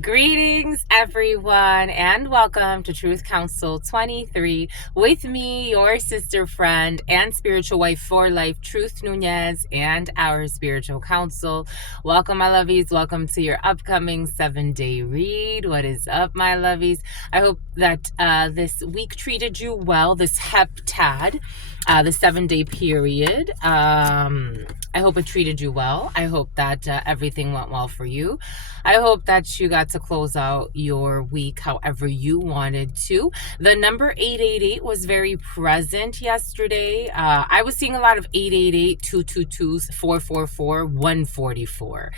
Greetings, everyone, and welcome to Truth Council 23 with me, your sister friend and spiritual wife for life, Truth Nunez, and our spiritual counsel. Welcome, my lovies. Welcome to your upcoming 7-day read. What is up, my lovies? I hope that this week treated you well, this heptad. The 7-day period. I hope it treated you well. I hope that everything went well for you. I hope that you got to close out your week however you wanted to. The number 888 was very present yesterday. I was seeing a lot of 888, 222s, 444, 144.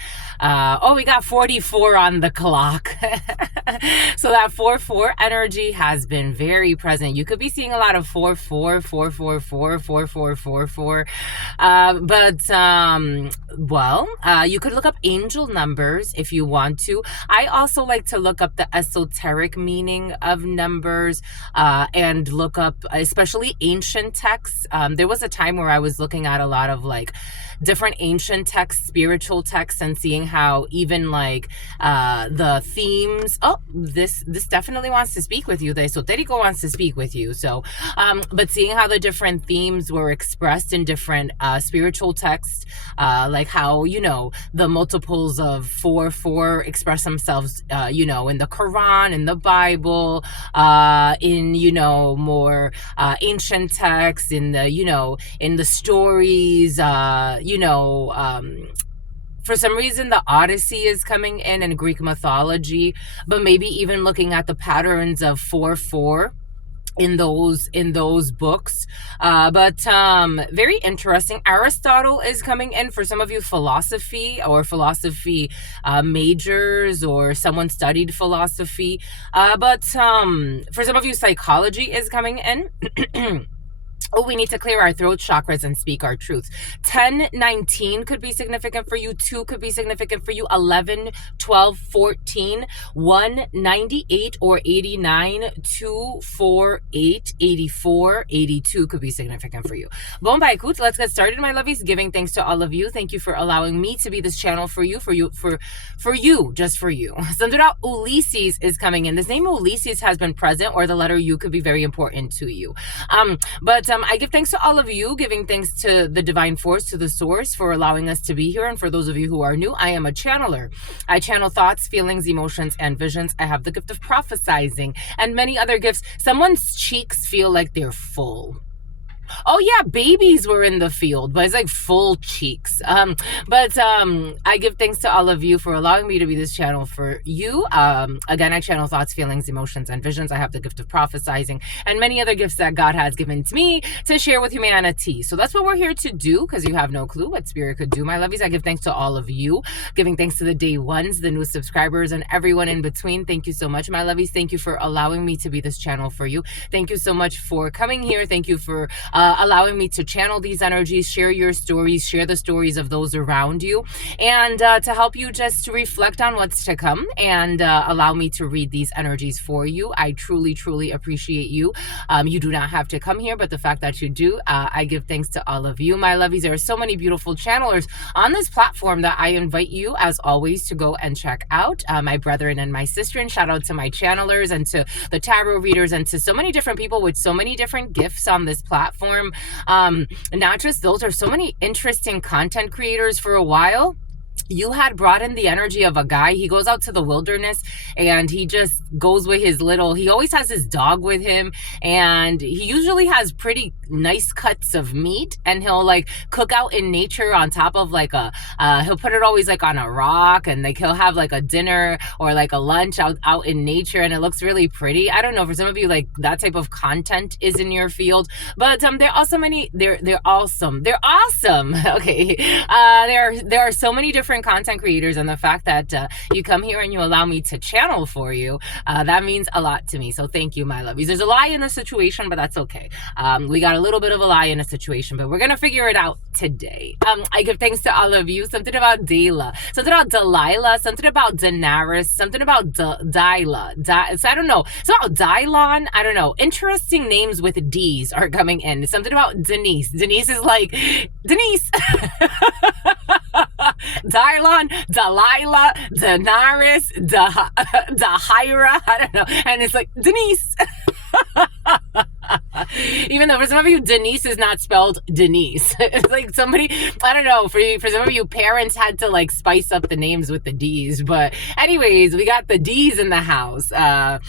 We got 44 on the clock. So that 4-4 energy has been very present. You could be seeing a lot of 4-4, 4-4-4, 4-4-4-4. You could look up angel numbers if you want to. I also like to look up the esoteric meaning of numbers and look up especially ancient texts. There was a time where I was looking at a lot of like different ancient texts, spiritual texts, and seeing how even like the themes. This definitely wants to speak with you. The esoterico wants to speak with you. So, but seeing how the different themes were expressed in different spiritual texts, like how, the multiples of 4-4 express themselves, in the Quran, in the Bible, in, more ancient texts, in the, in the stories, for some reason, the Odyssey is coming in Greek mythology, but maybe even looking at the patterns of 4-4 in those books. Very interesting. Aristotle is coming in for some of you philosophy majors, or someone studied philosophy. For some of you, psychology is coming in. We need to clear our throat chakras and speak our truths. 10-19 could be significant for you. 2 could be significant for you. 11, 12, 14, 1, 98 or 89, 2, 4, 8, 84, 82 could be significant for you. Bon baikut, let's get started, my lovies. Giving thanks to all of you. Thank you for allowing me to be this channel for you, just for you. Sandra Ulysses is coming in. This name Ulysses has been present, or the letter U could be very important to you. I give thanks to all of you, giving thanks to the divine force, to the source, for allowing us to be here. And for those of you who are new, I am a channeler. I channel thoughts, feelings, emotions, and visions. I have the gift of prophesizing and many other gifts. Someone's cheeks feel like they're full. Oh yeah, babies were in the field, but it's like full cheeks. I give thanks to all of you for allowing me to be this channel for you. Again, I channel thoughts, feelings, emotions, and visions. I have the gift of prophesizing and many other gifts that God has given to me to share with humanity. So that's what we're here to do, because you have no clue what spirit could do, my lovies. I give thanks to all of you, giving thanks to the day ones, the new subscribers, and everyone in between. Thank you so much, my lovies. Thank you for allowing me to be this channel for you. Thank you so much for coming here. Thank you for allowing me to channel these energies, share your stories, share the stories of those around you, and to help you just reflect on what's to come, and allow me to read these energies for you. I truly, truly appreciate you. You do not have to come here, but the fact that you do, I give thanks to all of you, my lovies. There are so many beautiful channelers on this platform that I invite you, as always, to go and check out. My brethren and my sister, and shout out to my channelers and to the tarot readers and to so many different people with so many different gifts on this platform. Not just those, are so many interesting content creators. For a while, you had brought in the energy of a guy. He goes out to the wilderness and he just goes with he always has his dog with him, and he usually has pretty nice cuts of meat, and he'll like cook out in nature on top of like he'll put it always like on a rock, and like he'll have like a dinner or like a lunch out in nature, and it looks really pretty. I don't know, for some of you, like that type of content is in your field, but there are so many, they're awesome. Okay. There are so many different content creators, and the fact that you come here and you allow me to channel for you, that means a lot to me. So thank you, my lovies. There's a lie in the situation, but that's okay. We got a little bit of a lie in a situation, but we're gonna figure it out today. I give thanks to all of you. Something about Dela, something about Delilah, something about Daenerys, something about Dyla. So I don't know. It's about Dylon. I don't know. Interesting names with D's are coming in. Something about Denise. Denise is like Denise. Dylon, Delilah, Daenerys, Dahira, I don't know. And it's like, Denise. Even though for some of you, Denise is not spelled Denise. It's like somebody, I don't know, for some of you, parents had to like spice up the names with the D's. But anyways, we got the D's in the house. Welcome,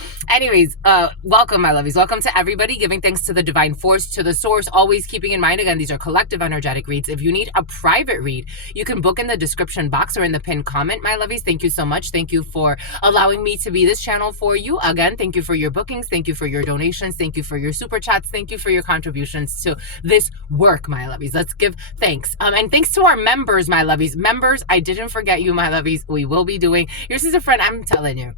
my lovies. Welcome to everybody. Giving thanks to the divine force, to the source, always keeping in mind, again, these are collective energetic reads. If you need a private read, you can book in the description box or in the pinned comment, my lovies. Thank you so much. Thank you for allowing me to be this channel for you. Again, thank you for your bookings. Thank you for your donations. Thank you for your super chats. Thank you for your contributions to this work, my lovies. Let's give thanks. And thanks to our members, my lovies. Members, I didn't forget you, my lovies. We will be doing Your Sister Friend, I'm telling you.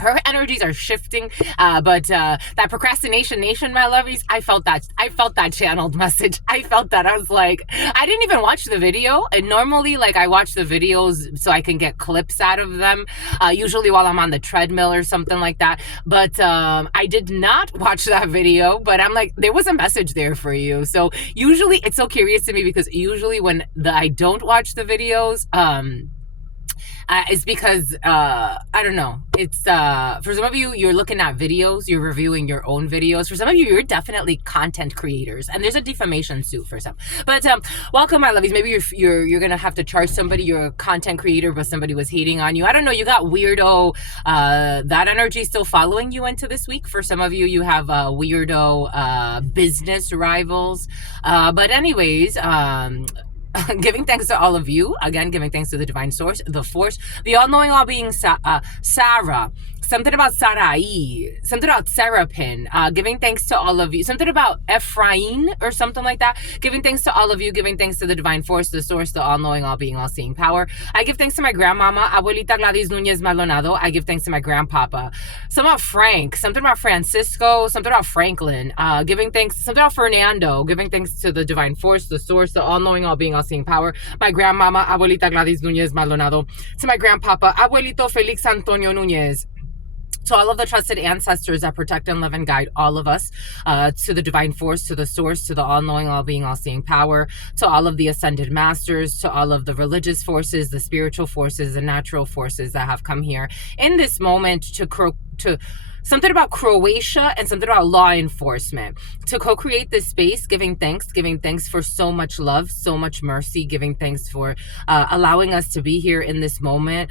Her energies are shifting, but that procrastination nation, my lovies, I felt that channeled message. I felt that. I was like, I didn't even watch the video. And normally, like, I watch the videos so I can get clips out of them, usually while I'm on the treadmill or something like that. But I did not watch that video, but I'm like, there was a message there for you. So usually, it's so curious to me because usually when I don't watch the videos, is because, I don't know, it's, for some of you, you're looking at videos, you're reviewing your own videos. For some of you, you're definitely content creators, and there's a defamation suit for some. But, welcome, my lovies. Maybe you're gonna have to charge somebody, you're a content creator, but somebody was hating on you. I don't know, you got weirdo, that energy still following you into this week. For some of you, you have, weirdo, business rivals. But anyways, giving thanks to all of you. Again, giving thanks to the divine source, the force, the all-knowing all-being Sarah. Something about Sarai, something about Serapin, giving thanks to all of you, something about Ephraim or something like that, giving thanks to all of you, giving thanks to the divine force, the source, the all-knowing, all-being, all-seeing power. I give thanks to my grandmama, Abuelita Gladys Nunez Maldonado. I give thanks to my grandpapa. Something about Frank, something about Francisco, something about Franklin, giving thanks, something about Fernando, giving thanks to the divine force, the source, the all-knowing, all-being, all-seeing power. My grandmama, Abuelita Gladys Nunez Maldonado. To my grandpapa, Abuelito Felix Antonio Nunez. To all of the trusted ancestors that protect and love and guide all of us, to the divine force, to the source, to the all-knowing, all-being, all-seeing power, to all of the ascended masters, to all of the religious forces, the spiritual forces, the natural forces that have come here in this moment to something about Croatia and something about law enforcement, to co-create this space, giving thanks for so much love, so much mercy, giving thanks for allowing us to be here in this moment,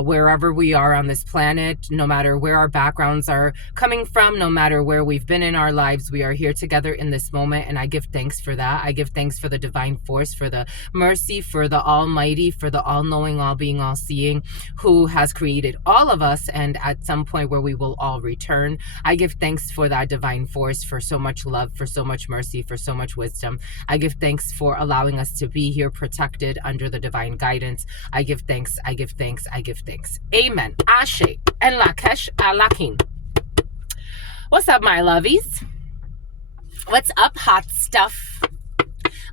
wherever we are on this planet, no matter where our backgrounds are coming from, no matter where we've been in our lives, we are here together in this moment, and I give thanks for that. I give thanks for the divine force, for the mercy, for the almighty, for the all-knowing, all-being, all-seeing, who has created all of us, and at some point where we will all return. I give thanks for that divine force, for so much love, for so much mercy, for so much wisdom. I give thanks for allowing us to be here protected under the divine guidance. I give thanks, I give thanks, I give thanks. Amen. Ashe and Lakesh Alakin. What's up, my lovies? What's up, hot stuff?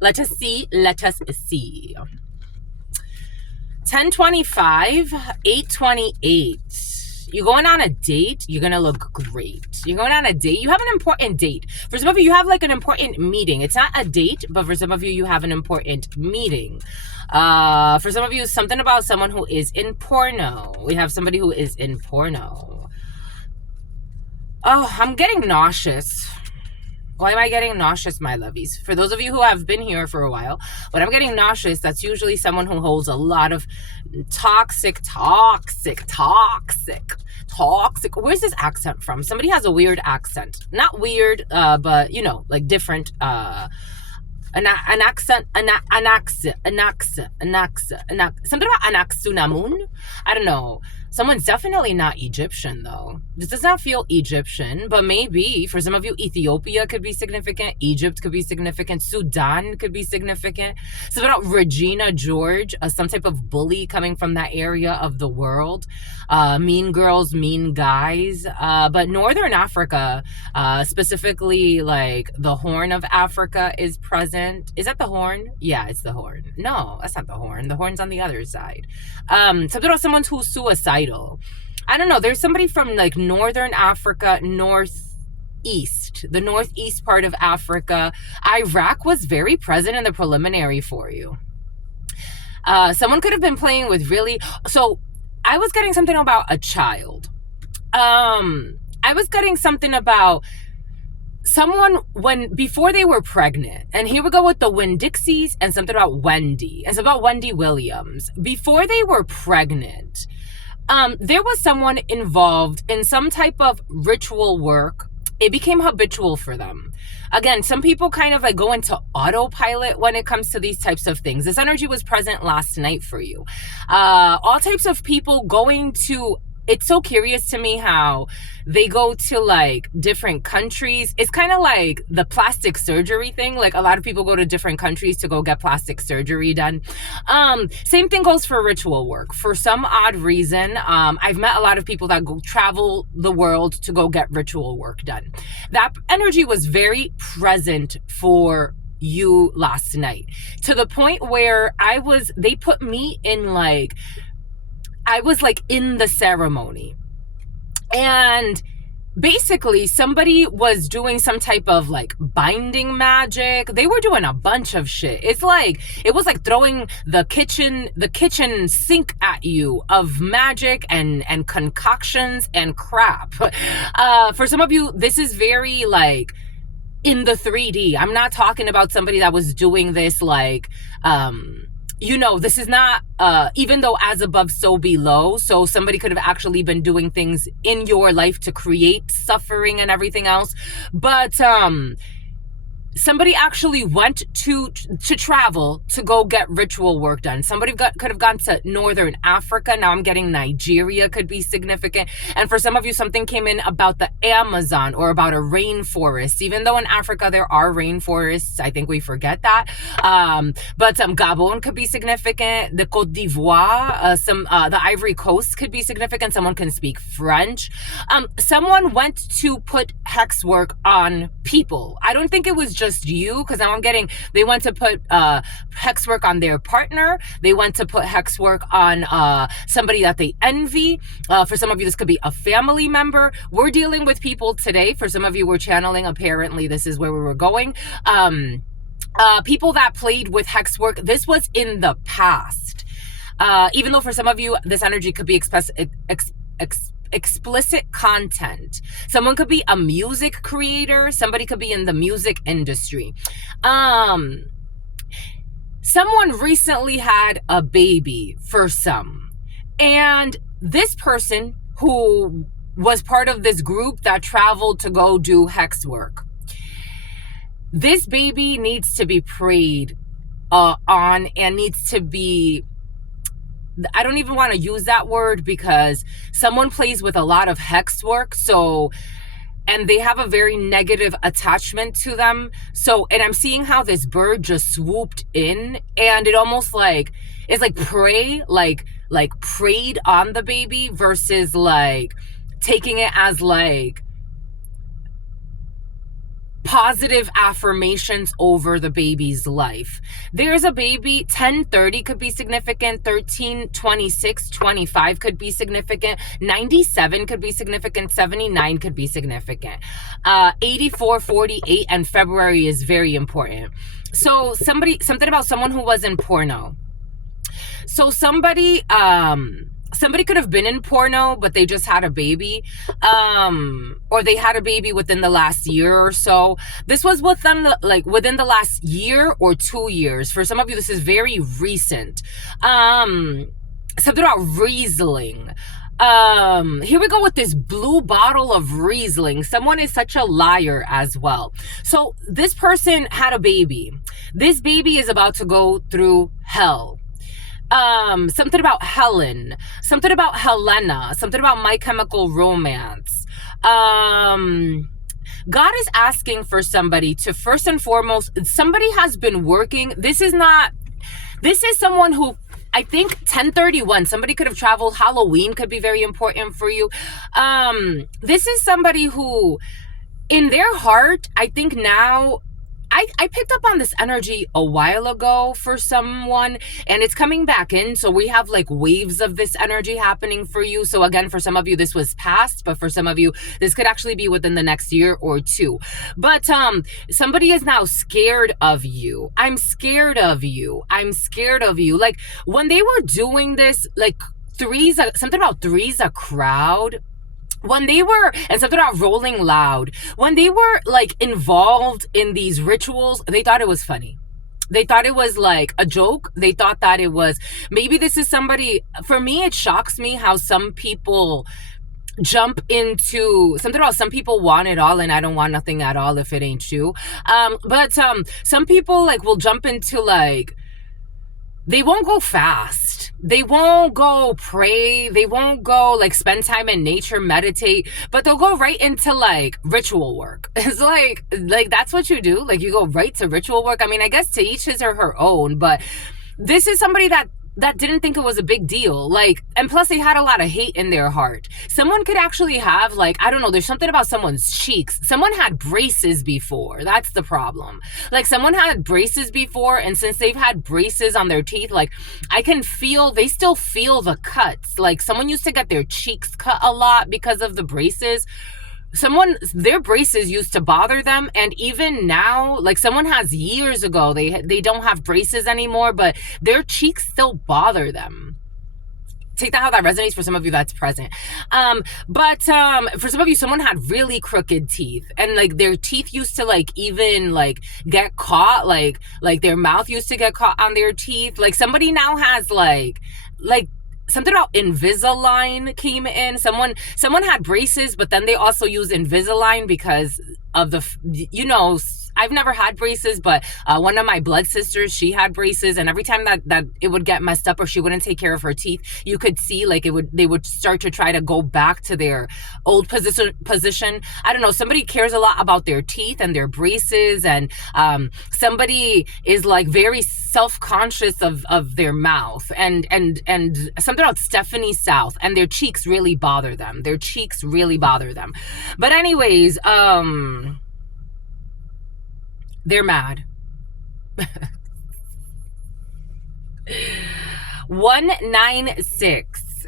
Let us see, let us see. 10:25, 8:28. You're going on a date, you're going to look great. You're going on a date, you have an important date. For some of you have like an important meeting. It's not a date, but for some of you, you have an important meeting. For some of you, something about someone who is in porno. We have somebody who is in porno. Oh, I'm getting nauseous. Why am I getting nauseous, my lovies? For those of you who have been here for a while, when I'm getting nauseous, that's usually someone who holds a lot of toxic. Where's this accent from? Somebody has a weird accent. Not weird, but, you know, like different, an accent, something about Anaxunamun. I don't know. Someone's definitely not Egyptian, though. This does not feel Egyptian, but maybe for some of you, Ethiopia could be significant. Egypt could be significant. Sudan could be significant. Something about Regina George, some type of bully coming from that area of the world. Mean girls, mean guys. But Northern Africa, specifically like the Horn of Africa is present. Is that the Horn? Yeah, it's the Horn. No, that's not the Horn. The Horn's on the other side. Something about someone who's suicidal. I don't know. There's somebody from like Northern Africa, northeast, the northeast part of Africa. Iraq was very present in the preliminary for you. Someone could have been playing with really, so I was getting something about a child. I was getting something about someone before they were pregnant, and here we go with the Winn-Dixies and something about Wendy, and something about Wendy Williams. Before they were pregnant, there was someone involved in some type of ritual work. It became habitual for them. Again, some people kind of like go into autopilot when it comes to these types of things. This energy was present last night for you. All types of people going to, it's so curious to me how they go to like different countries. It's kind of like the plastic surgery thing. Like a lot of people go to different countries to go get plastic surgery done. Same thing goes for ritual work. For some odd reason, I've met a lot of people that go travel the world to go get ritual work done. That energy was very present for you last night, to the point where they put me in like, I was like in the ceremony, and basically somebody was doing some type of like binding magic. They were doing a bunch of shit. It was like throwing the kitchen sink at you of magic and concoctions and crap. For some of you, this is very like in the 3D. I'm not talking about somebody that was doing this like, this is not, even though as above, so below. So somebody could have actually been doing things in your life to create suffering and everything else. But somebody actually went to travel to go get ritual work done. Somebody could have gone to Northern Africa. Now I'm getting Nigeria could be significant. And for some of you, something came in about the Amazon or about a rainforest. Even though in Africa there are rainforests, I think we forget that. But Gabon could be significant. The Côte d'Ivoire, the Ivory Coast could be significant. Someone can speak French. Someone went to put hex work on people. I don't think it was just you, because now I'm getting, they went to put hex work on their partner. They went to put hex work on somebody that they envy. For some of you, this could be a family member. We're dealing with people today. For some of you, we're channeling. Apparently, this is where we were going. People that played with hex work. This was in the past. Even though for some of you, this energy could be explicit content. Someone could be a music creator. Somebody could be in the music industry. Someone recently had a baby for some. And this person who was part of this group that traveled to go do hex work, this baby needs to be prayed on and needs to be, I don't even want to use that word, because someone plays with a lot of hex work. So, and they have a very negative attachment to them. So, and I'm seeing how this bird just swooped in, and it almost like, it's like preyed on the baby versus like taking it as like positive affirmations over the baby's life. There's a baby, 1030 could be significant, 1326, 25 could be significant, 97 could be significant, 79 could be significant, 84, 48, and February is very important. So something about someone who was in porno. So somebody could have been in porno, but they just had a baby, or they had a baby within the last year or so. This was within the last year or 2 years. For some of you, this is very recent. Something about Riesling. Here we go with this blue bottle of Riesling. Someone is such a liar as well. So this person had a baby. This baby is about to go through hell. Something about Helen, something about Helena, something about My Chemical Romance. God is asking for somebody to, first and foremost, somebody has been working. This is someone who, I think 1031, somebody could have traveled. Halloween could be very important for you. This is somebody who, in their heart, I think now, I picked up on this energy a while ago for someone, and it's coming back in. So we have like waves of this energy happening for you. So again, for some of you, this was past, but for some of you, this could actually be within the next year or two. But somebody is now scared of you. I'm scared of you. I'm scared of you. Like when they were doing this, like something about three's a crowd. When they were, and something about rolling loud, when they were like involved in these rituals, they thought it was funny. They thought it was like a joke. They thought that it was, maybe this is somebody, for me, it shocks me how some people jump into something about some people want it all and I don't want nothing at all if it ain't you. But some people like will jump into like, they won't go fast. They won't go pray. They won't go like spend time in nature, meditate, but they'll go right into like ritual work. It's like that's what you do. Like you go right to ritual work. I mean, I guess to each his or her own, but this is somebody that didn't think it was a big deal. Like, and plus they had a lot of hate in their heart. Someone could actually have like, I don't know, there's something about someone's cheeks. Someone had braces before. That's the problem. Like someone had braces before, and since they've had braces on their teeth, like I can feel, they still feel the cuts. Like someone used to get their cheeks cut a lot because of the braces. Their braces used to bother them, and even now, like someone has years ago, they don't have braces anymore, but their cheeks still bother them. Take that how that resonates for some of you that's present. But for some of you, someone had really crooked teeth, and like their teeth used to like even like get caught, like their mouth used to get caught on their teeth. Like somebody now has like something about Invisalign came in. Someone had braces, but then they also use Invisalign because of the, you know, I've never had braces, but one of my blood sisters, she had braces, and every time that it would get messed up or she wouldn't take care of her teeth, you could see like they would start to try to go back to their old position. I don't know, somebody cares a lot about their teeth and their braces, and somebody is like very self-conscious of their mouth, and something about Stephanie South, and their cheeks really bother them. Their cheeks really bother them. But anyways, they're mad. 196.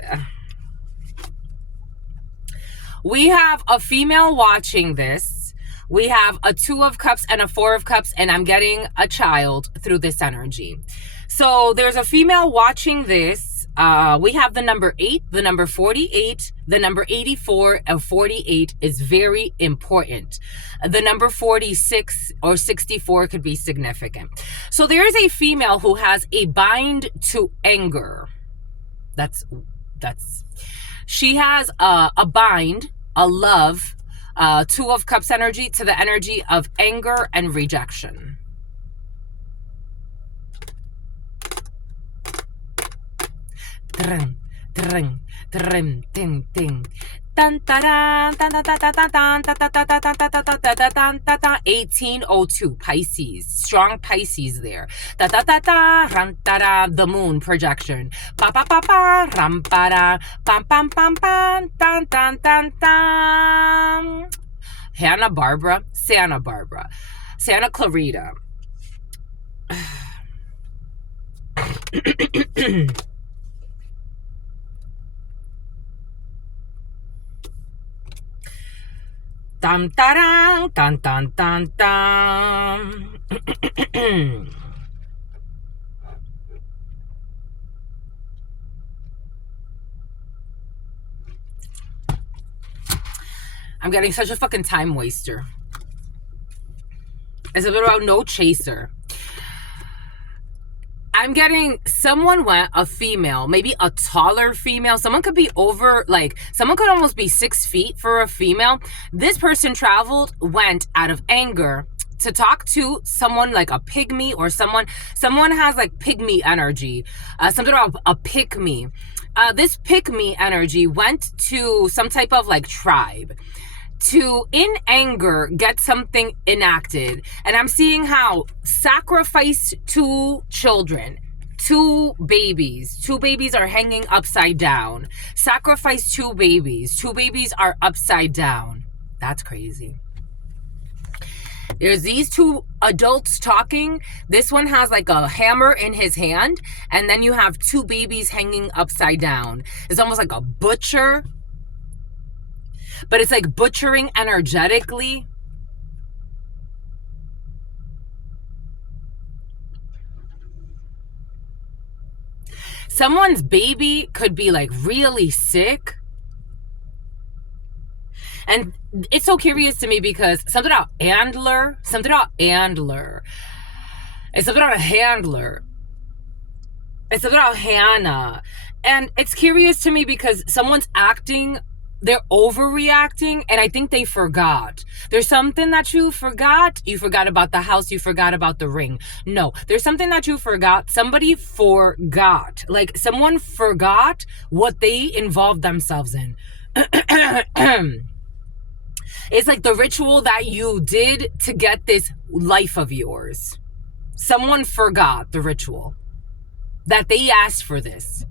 We have a female watching this. We have a 2 of cups and a 4 of cups, and I'm getting a child through this energy. So there's a female watching this. We have the number 8, the number 48, the number 84, and 48 is very important. The number 46 or 64 could be significant. So there is a female who has a bind to anger. She has a bind, a love, 2 of cups energy to the energy of anger and rejection. Dring, dring, dring, ding, ding. 1802 Pisces, strong Pisces there. The moon projection. Pa pa pa pa ram pa da pam pam pam pam tan tan tan tan. Santa Barbara, Santa Clarita. Dum dum dum dum dum dum. I'm getting such a fucking time waster. It's a bit about no chaser. I'm getting someone went, a female, maybe a taller female. Someone could be over, like, someone could almost be 6 feet for a female. This person went out of anger to talk to someone like a pygmy, or someone has like pygmy energy, something about a pick-me. This pick-me energy went to some type of like tribe to, in anger, get something enacted. And I'm seeing how sacrifice 2 children, 2 babies. 2 babies are hanging upside down. Sacrifice 2 babies. 2 babies are upside down. That's crazy. There's these two adults talking. This one has like a hammer in his hand, and then you have two babies hanging upside down. It's almost like a butcher, but it's like butchering energetically. Someone's baby could be like really sick. And it's so curious to me because something about Andler, and something about a handler, and something about Hannah. And it's curious to me because someone's acting, they're overreacting, and I think they forgot. There's something that you forgot. You forgot about the house. You forgot about the ring. No, there's something that you forgot. Somebody forgot. Like someone forgot what they involved themselves in. It's like the ritual that you did to get this life of yours. Someone forgot the ritual, that they asked for this.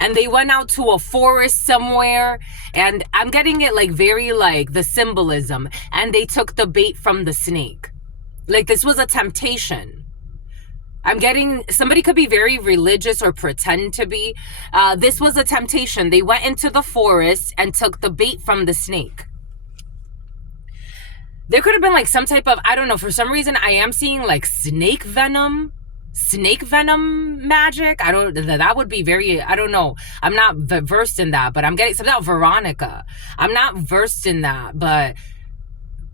And they went out to a forest somewhere, and I'm getting it like very like the symbolism, and they took the bait from the snake. Like this was a temptation. I'm getting, somebody could be very religious or pretend to be. This was a temptation. They went into the forest and took the bait from the snake. There could have been like some type of, I don't know, for some reason I am seeing like snake venom magic. That would be very, I don't know. I'm not versed in that, but I'm getting something about Veronica. I'm not versed in that, but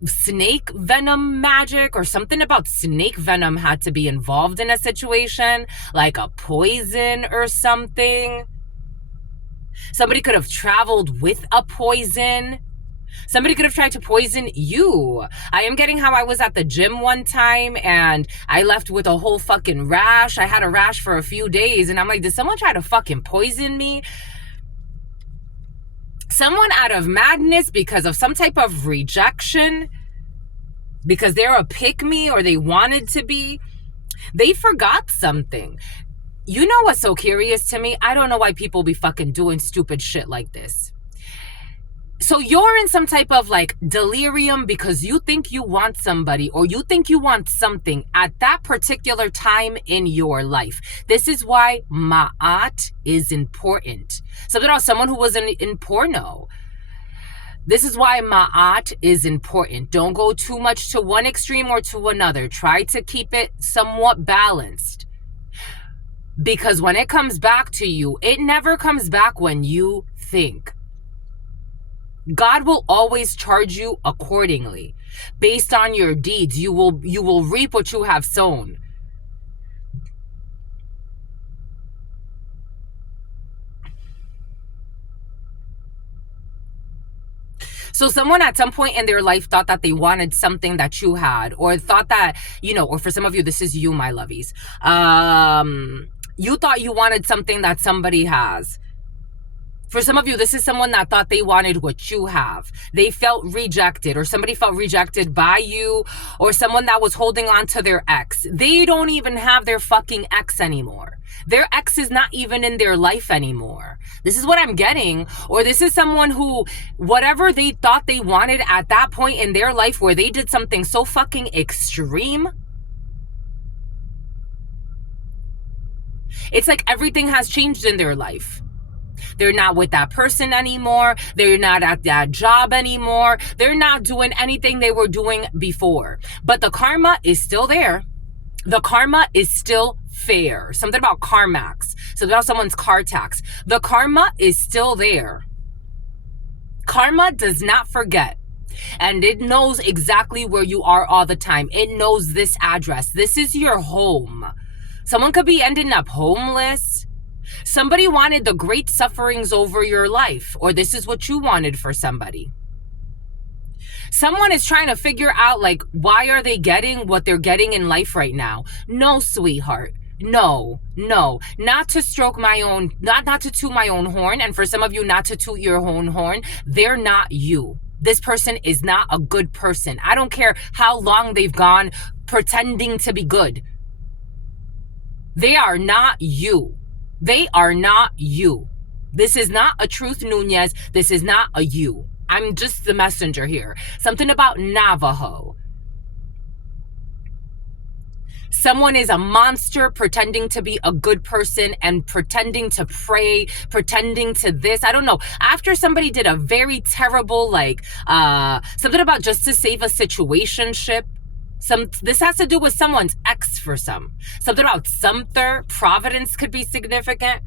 snake venom magic or something about snake venom had to be involved in a situation, like a poison or something. Somebody could have traveled with a poison. Somebody could have tried to poison you. I am getting how I was at the gym one time and I left with a whole fucking rash. I had a rash for a few days and I'm like, did someone try to fucking poison me? Someone out of madness because of some type of rejection, because they're a pick-me or they wanted to be, they forgot something. You know what's so curious to me? I don't know why people be fucking doing stupid shit like this. So you're in some type of like delirium because you think you want somebody or you think you want something at that particular time in your life. This is why ma'at is important. Something about someone who was in porno. This is why ma'at is important. Don't go too much to one extreme or to another. Try to keep it somewhat balanced. Because when it comes back to you, it never comes back when you think. God will always charge you accordingly. Based on your deeds, you will reap what you have sown. So someone at some point in their life thought that they wanted something that you had, or thought that, or for some of you, this is you, my lovies. You thought you wanted something that somebody has. For some of you, this is someone that thought they wanted what you have. They felt rejected, or somebody felt rejected by you, or someone that was holding on to their ex. They don't even have their fucking ex anymore. Their ex is not even in their life anymore. This is what I'm getting. Or this is someone who, whatever they thought they wanted at that point in their life where they did something so fucking extreme, it's like everything has changed in their life. They're not with that person anymore. They're not at that job anymore. They're not doing anything they were doing before. But the karma is still there. The karma is still fair. Something about CarMax. Something about someone's car tax. The karma is still there. Karma does not forget. And it knows exactly where you are all the time. It knows this address. This is your home. Someone could be ending up homeless. Somebody wanted the great sufferings over your life, or this is what you wanted for somebody. Someone is trying to figure out, like, why are they getting what they're getting in life right now? No, sweetheart. No, not to stroke my own, not to toot my own horn. And for some of you, not to toot your own horn. They're not you. This person is not a good person. I don't care how long they've gone pretending to be good. They are not you. They are not you. This is not a Truth Nunez. This is not a you. I'm just the messenger here. Something about Navajo. Someone is a monster pretending to be a good person and pretending to pray, pretending to this. I don't know. After somebody did a very terrible, like, something about just to save a situationship. This has to do with someone's ex for some. Something about Sumter, Providence could be significant.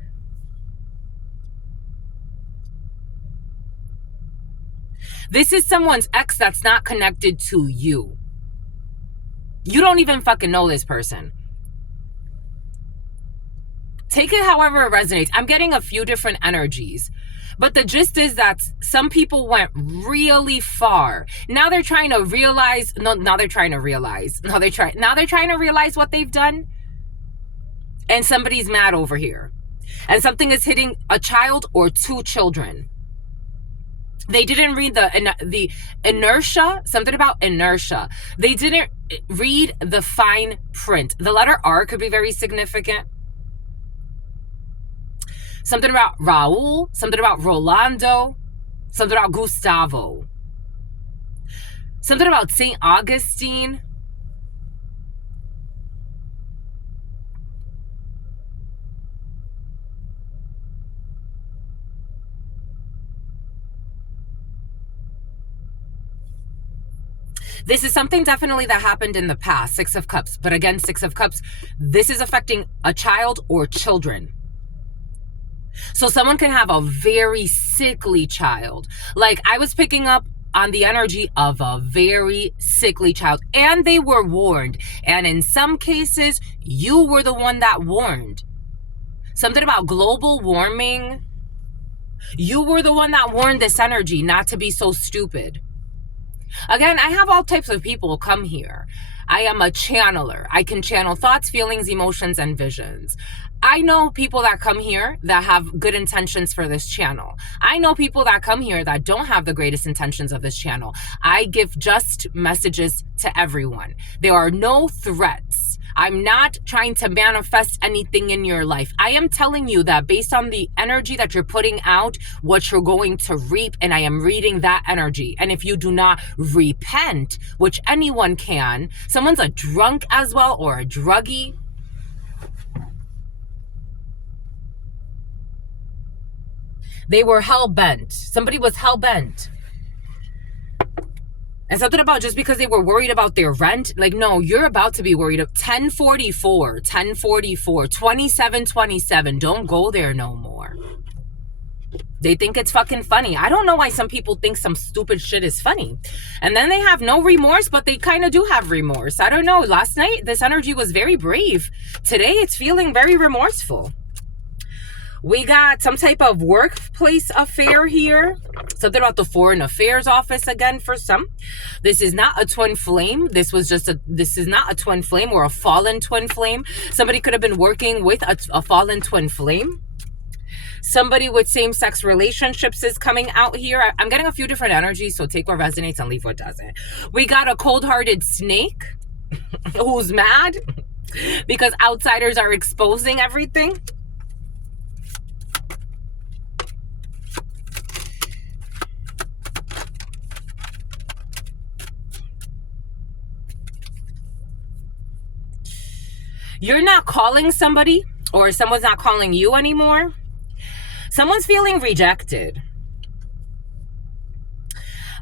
This is someone's ex that's not connected to you. You don't even fucking know this person. Take it however it resonates. I'm getting a few different energies. But the gist is that some people went really far. Now they're trying to realize, now they're trying to realize what they've done. And somebody's mad over here. And something is hitting a child or two children. They didn't read the inertia, something about inertia. They didn't read the fine print. The letter R could be very significant. Something about Raul, something about Rolando, something about Gustavo. Something about St. Augustine. This is something definitely that happened in the past, Six of Cups. But again, Six of Cups, this is affecting a child or children. So someone can have a very sickly child. Like, I was picking up on the energy of a very sickly child, and they were warned. And in some cases, you were the one that warned. Something about global warming. You were the one that warned this energy not to be so stupid. Again, I have all types of people come here. I am a channeler. I can channel thoughts, feelings, emotions, and visions. I know people that come here that have good intentions for this channel. I know people that come here that don't have the greatest intentions of this channel. I give just messages to everyone. There are no threats. I'm not trying to manifest anything in your life. I am telling you that based on the energy that you're putting out, what you're going to reap, and I am reading that energy. And if you do not repent, which anyone can, someone's a drunk as well or a druggie. They were hell-bent. Somebody was hell-bent. And something about just because they were worried about their rent. Like, no, you're about to be worried. 1044, 2727. Don't go there no more. They think it's fucking funny. I don't know why some people think some stupid shit is funny. And then they have no remorse, but they kind of do have remorse. I don't know. Last night, this energy was very brave. Today, it's feeling very remorseful. We got some type of workplace affair here. Something about the Foreign Affairs Office again for some. This is not a twin flame. This is not a twin flame or a fallen twin flame. Somebody could have been working with a fallen twin flame. Somebody with same-sex relationships is coming out here. I'm getting a few different energies, so take what resonates and leave what doesn't. We got a cold-hearted snake who's mad because outsiders are exposing everything. You're not calling somebody, or someone's not calling you anymore. Someone's feeling rejected.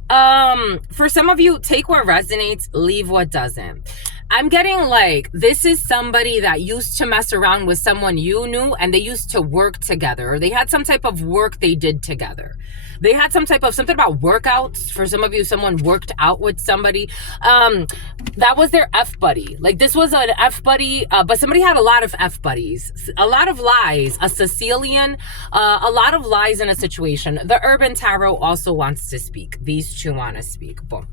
For some of you, take what resonates, leave what doesn't. I'm getting like, this is somebody that used to mess around with someone you knew, and they used to work together, or they had some type of work they did together. They had some type of, something about workouts. For some of you, someone worked out with somebody. That was their F buddy. Like, this was an F buddy, but somebody had a lot of F buddies. A lot of lies. A Sicilian, a lot of lies in a situation. The Urban Tarot also wants to speak. These two want to speak. Boom.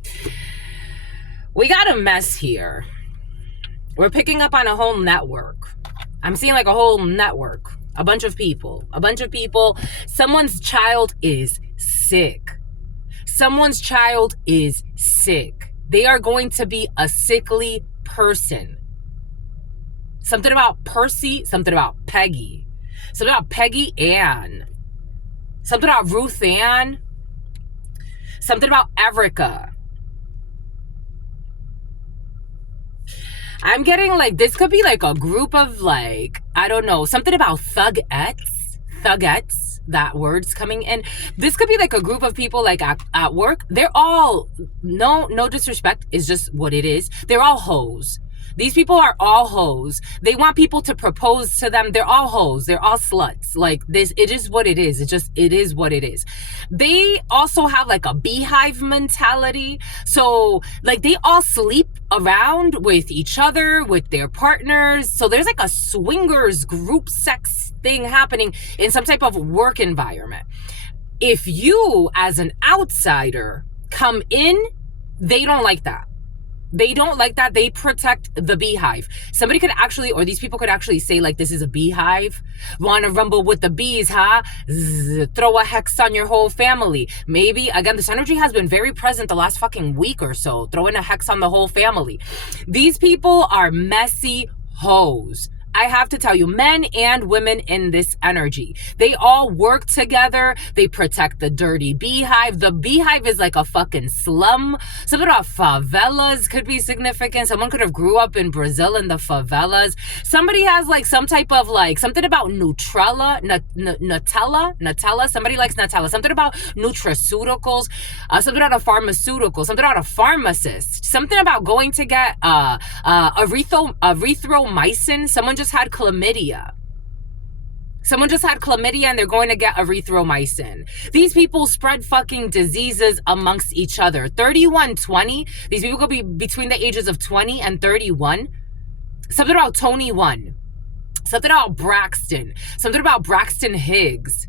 We got a mess here. We're picking up on a whole network. I'm seeing like a whole network. A bunch of people. Someone's child is sick. Someone's child is sick. They are going to be a sickly person. Something about Percy. Something about Peggy. Something about Peggy Ann. Something about Ruth Ann. Something about Erica. I'm getting like, this could be like a group of like, I don't know, something about thugettes. Thugettes, that word's coming in. This could be like a group of people like at work. They're all, no disrespect, is just what it is. They're all hoes. These people are all hoes. They want people to propose to them. They're all hoes. They're all sluts. Like this, it is what it is. It is what it is. They also have like a beehive mentality. So like they all sleep around with each other, with their partners. So there's like a swingers group sex thing happening in some type of work environment. If you as an outsider come in, they don't like that. They don't like that. They protect the beehive. Somebody could actually, or these people could actually say like, this is a beehive. Want to rumble with the bees, huh? Throw a hex on your whole family. Maybe, again, this energy has been very present the last fucking week or so. Throwing a hex on the whole family. These people are messy hoes. I have to tell you, men and women in this energy, they all work together. They protect the dirty beehive. The beehive is like a fucking slum. Something about favelas could be significant. Someone could have grew up in Brazil in the favelas. Somebody has like some type of like, something about Nutella. Somebody likes Nutella. Something about nutraceuticals. Something about a pharmaceutical. Something about a pharmacist. Something about going to get erythromycin. Someone just had chlamydia. Someone just had chlamydia and they're going to get erythromycin. These people spread fucking diseases amongst each other. 3120. These people could be between the ages of 20 and 31. Something about Tony 1. Something about Braxton. Something about Braxton Higgs.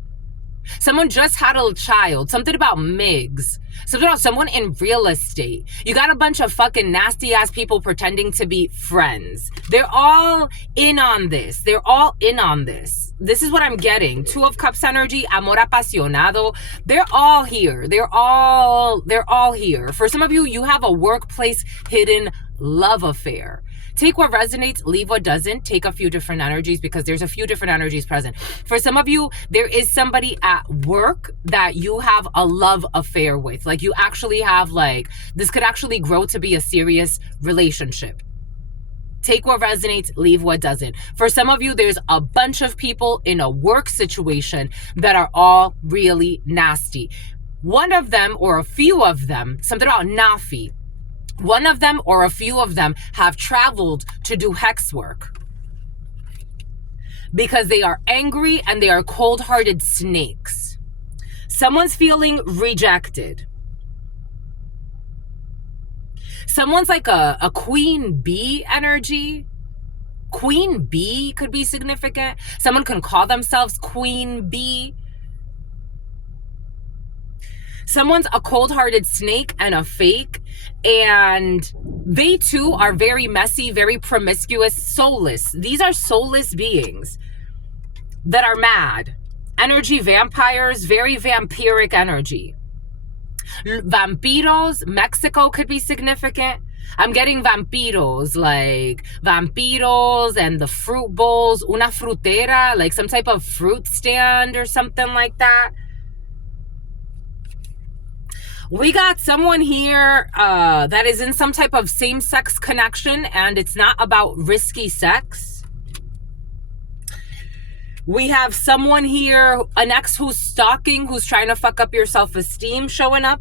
Someone just had a child. Something about Migs. Something about someone in real estate. You got a bunch of fucking nasty ass people pretending to be friends. They're all in on this. They're all in on this. This is what I'm getting. Two of Cups energy, amor apasionado. They're all here. They're all here. For some of you, you have a workplace hidden love affair. Take what resonates, leave what doesn't. Take a few different energies because there's a few different energies present. For some of you, there is somebody at work that you have a love affair with. Like you actually have like, this could actually grow to be a serious relationship. Take what resonates, leave what doesn't. For some of you, there's a bunch of people in a work situation that are all really nasty. One of them or a few of them, something about Nafi. One of them or a few of them have traveled to do hex work because they are angry and they are cold-hearted snakes. Someone's feeling rejected. Someone's like a queen bee energy. Queen bee could be significant. Someone can call themselves queen bee. Someone's a cold-hearted snake and a fake, and they too are very messy, very promiscuous, soulless. These are soulless beings that are mad. Energy vampires, very vampiric energy. Vampiros, Mexico could be significant. I'm getting vampiros, like vampiros and the fruit bowls, una frutera, like some type of fruit stand or something like that. We got someone here that is in some type of same-sex connection, and it's not about risky sex. We have someone here, an ex who's stalking, who's trying to fuck up your self-esteem showing up.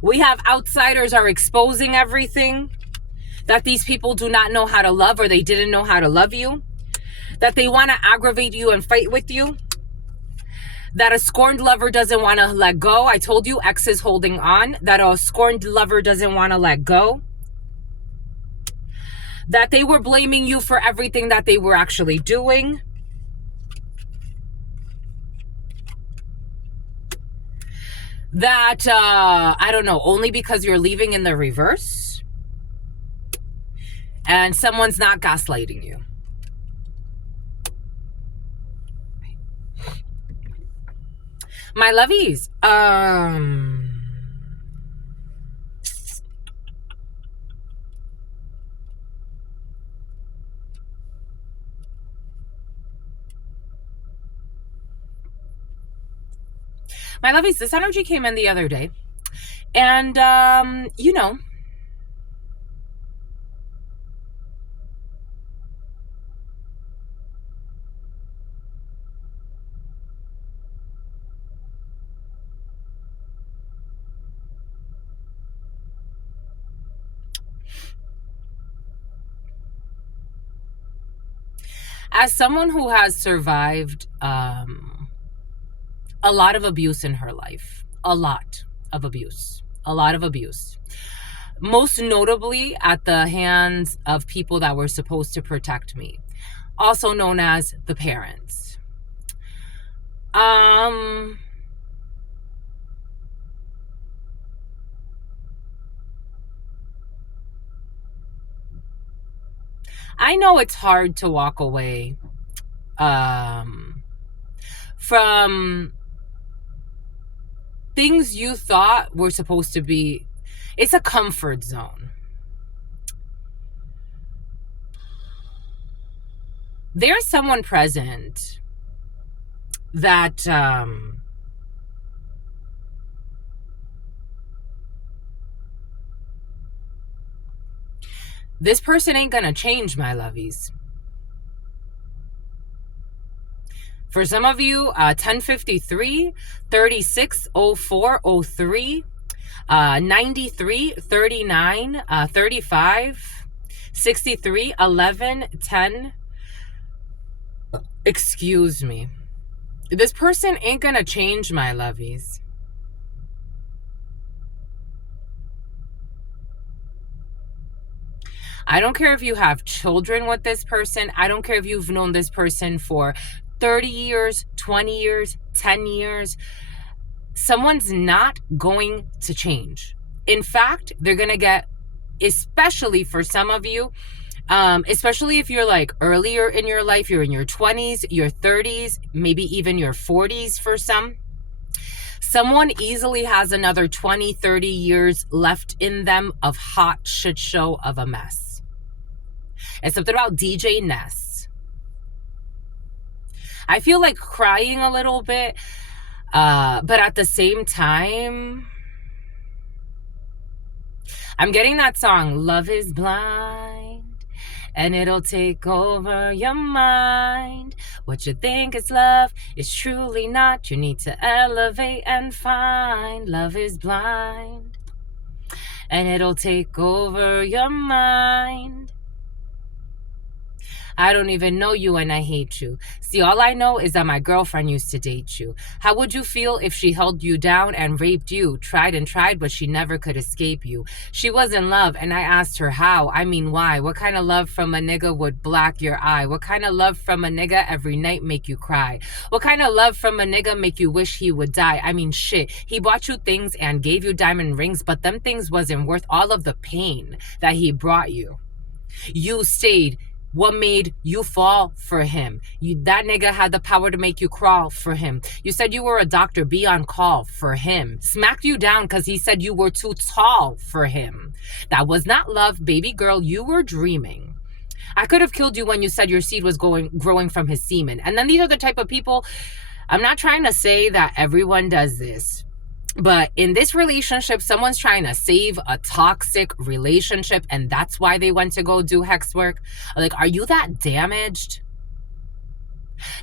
We have outsiders are exposing everything, that these people do not know how to love or they didn't know how to love you, that they want to aggravate you and fight with you. That a scorned lover doesn't want to let go. I told you, X is holding on. That a scorned lover doesn't want to let go. That they were blaming you for everything that they were actually doing. That, I don't know, only because you're leaving in the reverse. And someone's not gaslighting you. My lovies, My lovies, this energy came in the other day. And, as someone who has survived a lot of abuse in her life, a lot of abuse, most notably at the hands of people that were supposed to protect me, also known as the parents. I know it's hard to walk away from things you thought were supposed to be. It's a comfort zone. There's someone present that this person ain't gonna change, my lovies. For some of you, 1053, 36, 04, 03, 93, 39, 35, 63, 11, 10. Excuse me. This person ain't gonna change, my lovies. I don't care if you have children with this person. I don't care if you've known this person for 30 years, 20 years, 10 years. Someone's not going to change. In fact, they're going to get, especially for some of you, especially if you're like earlier in your life, you're in your 20s, your 30s, maybe even your 40s for some. Someone easily has another 20, 30 years left in them of hot shit show of a mess. It's something about DJ Ness. I feel like crying a little bit, but at the same time, I'm getting that song, Love is Blind, and it'll take over your mind. What you think is love is truly not. You need to elevate and find. Love is blind, and it'll take over your mind. I don't even know you and I hate you. See, all I know is that my girlfriend used to date you. How would you feel if she held you down and raped you? Tried and tried, but she never could escape you. She was in love, and I asked her how. I mean, why? What kind of love from a nigga would black your eye? What kind of love from a nigga every night make you cry? What kind of love from a nigga make you wish he would die? I mean, shit. He bought you things and gave you diamond rings, but them things wasn't worth all of the pain that he brought you. You stayed. What made you fall for him? That nigga had the power to make you crawl for him. You said you were a doctor, be on call for him. Smacked you down because he said you were too tall for him. That was not love, baby girl. You were dreaming. I could have killed you when you said your seed was growing from his semen. And then these are the type of people, I'm not trying to say that everyone does this. But in this relationship, someone's trying to save a toxic relationship, and that's why they went to go do hex work. Like, are you that damaged?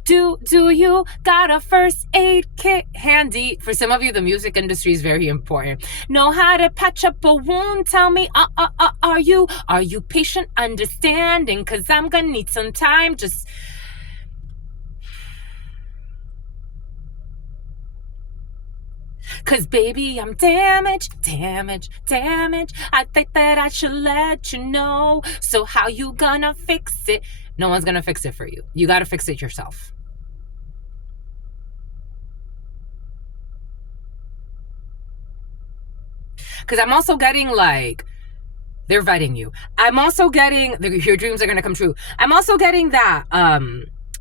Do you got a first aid kit handy? For some of you, the music industry is very important. Know how to patch up a wound? Tell me, are you patient, understanding? Because I'm gonna need some time. Just... Cause baby, I'm damaged. I think that I should let you know. So how you gonna fix it? No one's gonna fix it for you. You gotta fix it yourself. Cause I'm also getting like, they're vetting you. I'm also getting, your dreams are gonna come true. I'm also getting that,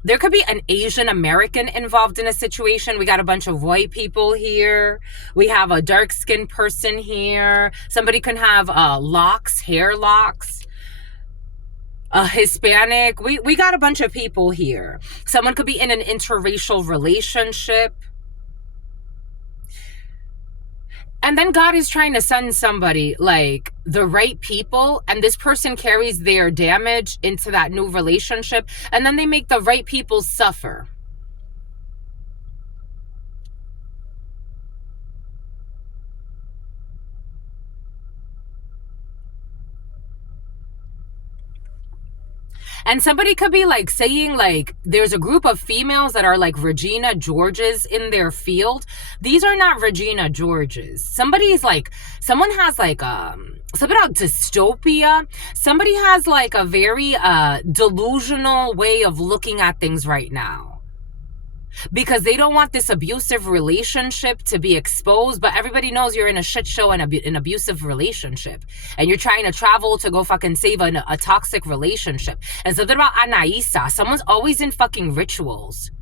there could be an Asian American involved in a situation. We got a bunch of white people here. We have a dark-skinned person here. Somebody can have locks, hair locks. Hispanic. We got a bunch of people here. Someone could be in an interracial relationship. And then God is trying to send somebody, like the right people, and this person carries their damage into that new relationship, and then they make the right people suffer. And somebody could be like saying, like, there's a group of females that are like Regina Georges in their field. These are not Regina Georges. Somebody's like, someone has like something about dystopia. Somebody has like a very delusional way of looking at things right now, because they don't want this abusive relationship to be exposed. But everybody knows you're in a shit show and an abusive relationship, and you're trying to travel to go fucking save a toxic relationship. And something about Anaisa, someone's always in fucking rituals.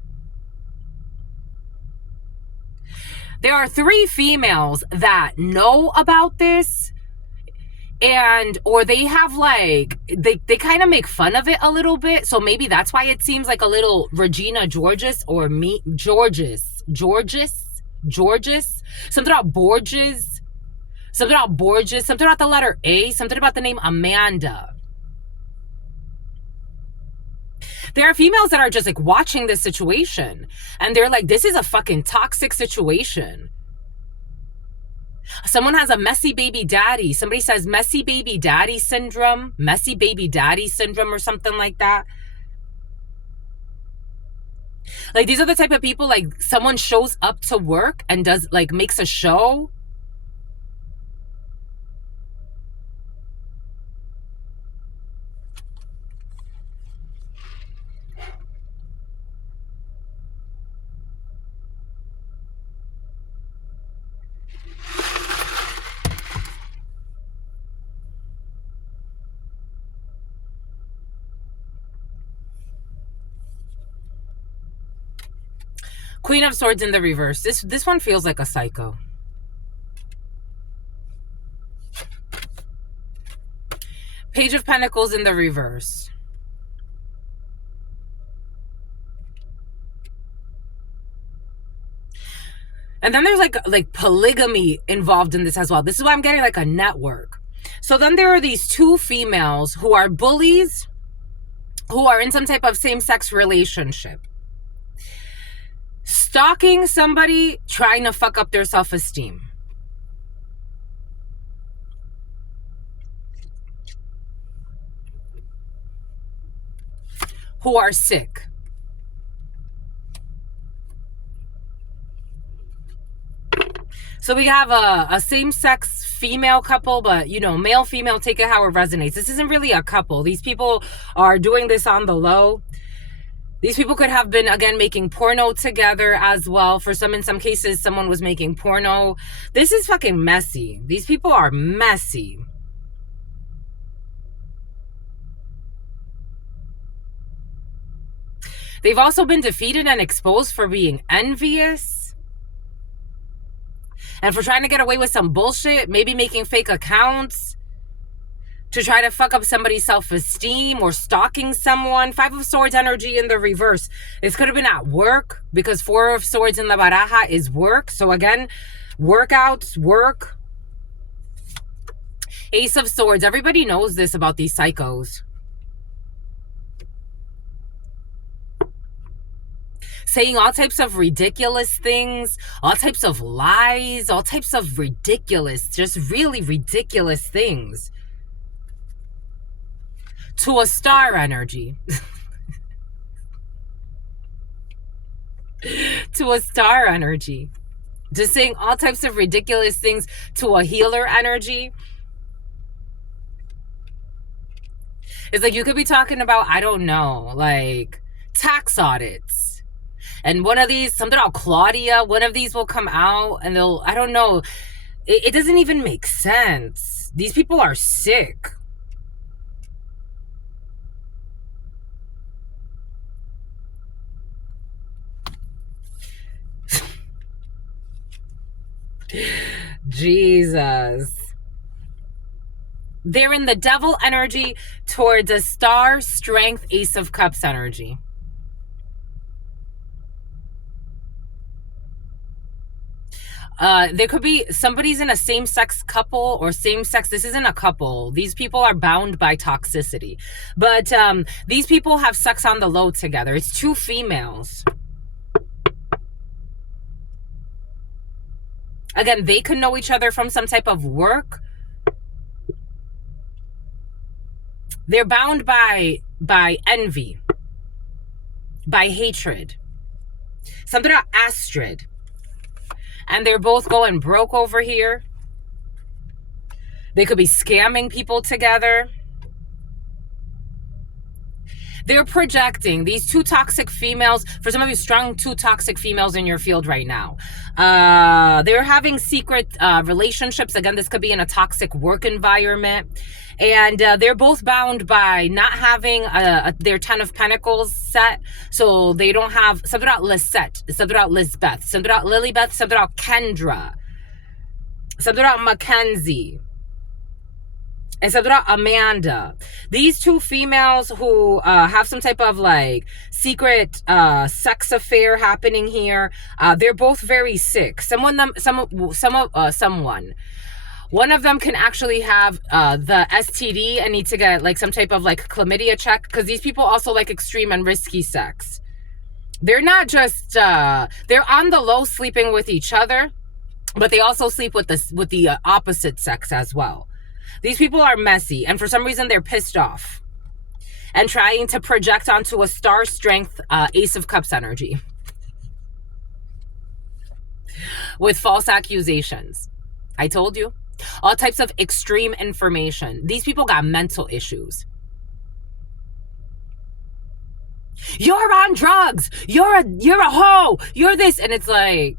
There are 3 females that know about this, and or they have like they kind of make fun of it a little bit, so maybe that's why it seems like a little Regina Georges or me Georges something about Borges, something about the letter A, something about the name Amanda. There are females that are just like watching this situation, and they're like, this is a fucking toxic situation. Someone has a messy baby daddy. Somebody says messy baby daddy syndrome, or something like that. Like, these are the type of people, like, someone shows up to work and does, like, makes a show. Queen of Swords in the reverse. This one feels like a psycho. Page of Pentacles in the reverse. And then there's like polygamy involved in this as well. This is why I'm getting like a network. So then there are these 2 females who are bullies, who are in some type of same-sex relationship, stalking somebody, trying to fuck up their self-esteem. Who are sick. So we have a same-sex female couple, but, you know, male, female, take it how it resonates. This isn't really a couple. These people are doing this on the low. These people could have been, again, making porno together as well. For some, in some cases, someone was making porno. This is fucking messy. These people are messy. They've also been defeated and exposed for being envious. And for trying to get away with some bullshit, maybe making fake accounts to try to fuck up somebody's self-esteem or stalking someone. 5 of Swords energy in the reverse. This could have been at work, because 4 of Swords in the baraja is work. So again, workouts, work. Ace of Swords. Everybody knows this about these psychos. Saying all types of ridiculous things, all types of lies, all types of ridiculous, just really ridiculous things. To a star energy. To a star energy. Just saying all types of ridiculous things to a healer energy. It's like you could be talking about, I don't know, like tax audits. And one of these, something about Claudia, one of these will come out and they'll, I don't know. It doesn't even make sense. These people are sick. Jesus. They're in the devil energy towards a star, strength, Ace of Cups energy. There could be somebody's in a same-sex couple or same-sex. This isn't a couple. These people are bound by toxicity. But these people have sex on the low together. It's two females. Again, they could know each other from some type of work. They're bound by envy, by hatred. Something about Astrid. And they're both going broke over here. They could be scamming people together. They're projecting these two toxic females. For some of you, strong two toxic females in your field right now. They're having secret relationships. Again, this could be in a toxic work environment. And they're both bound by not having their 10 of Pentacles set. So they don't have something about Lisette, something about Lisbeth, something about Lilybeth, something about Kendra, something about Mackenzie. And something about Amanda. These two females who have some type of like secret sex affair happening here. They're both very sick. Someone. One of them can actually have the STD and need to get like some type of like chlamydia check, because these people also like extreme and risky sex. They're not just they're on the low sleeping with each other, but they also sleep with the opposite sex as well. These people are messy, and for some reason they're pissed off and trying to project onto a star strength Ace of Cups energy with false accusations. I told you. All types of extreme information. These people got mental issues. You're on drugs. You're a hoe. You're this. And it's like...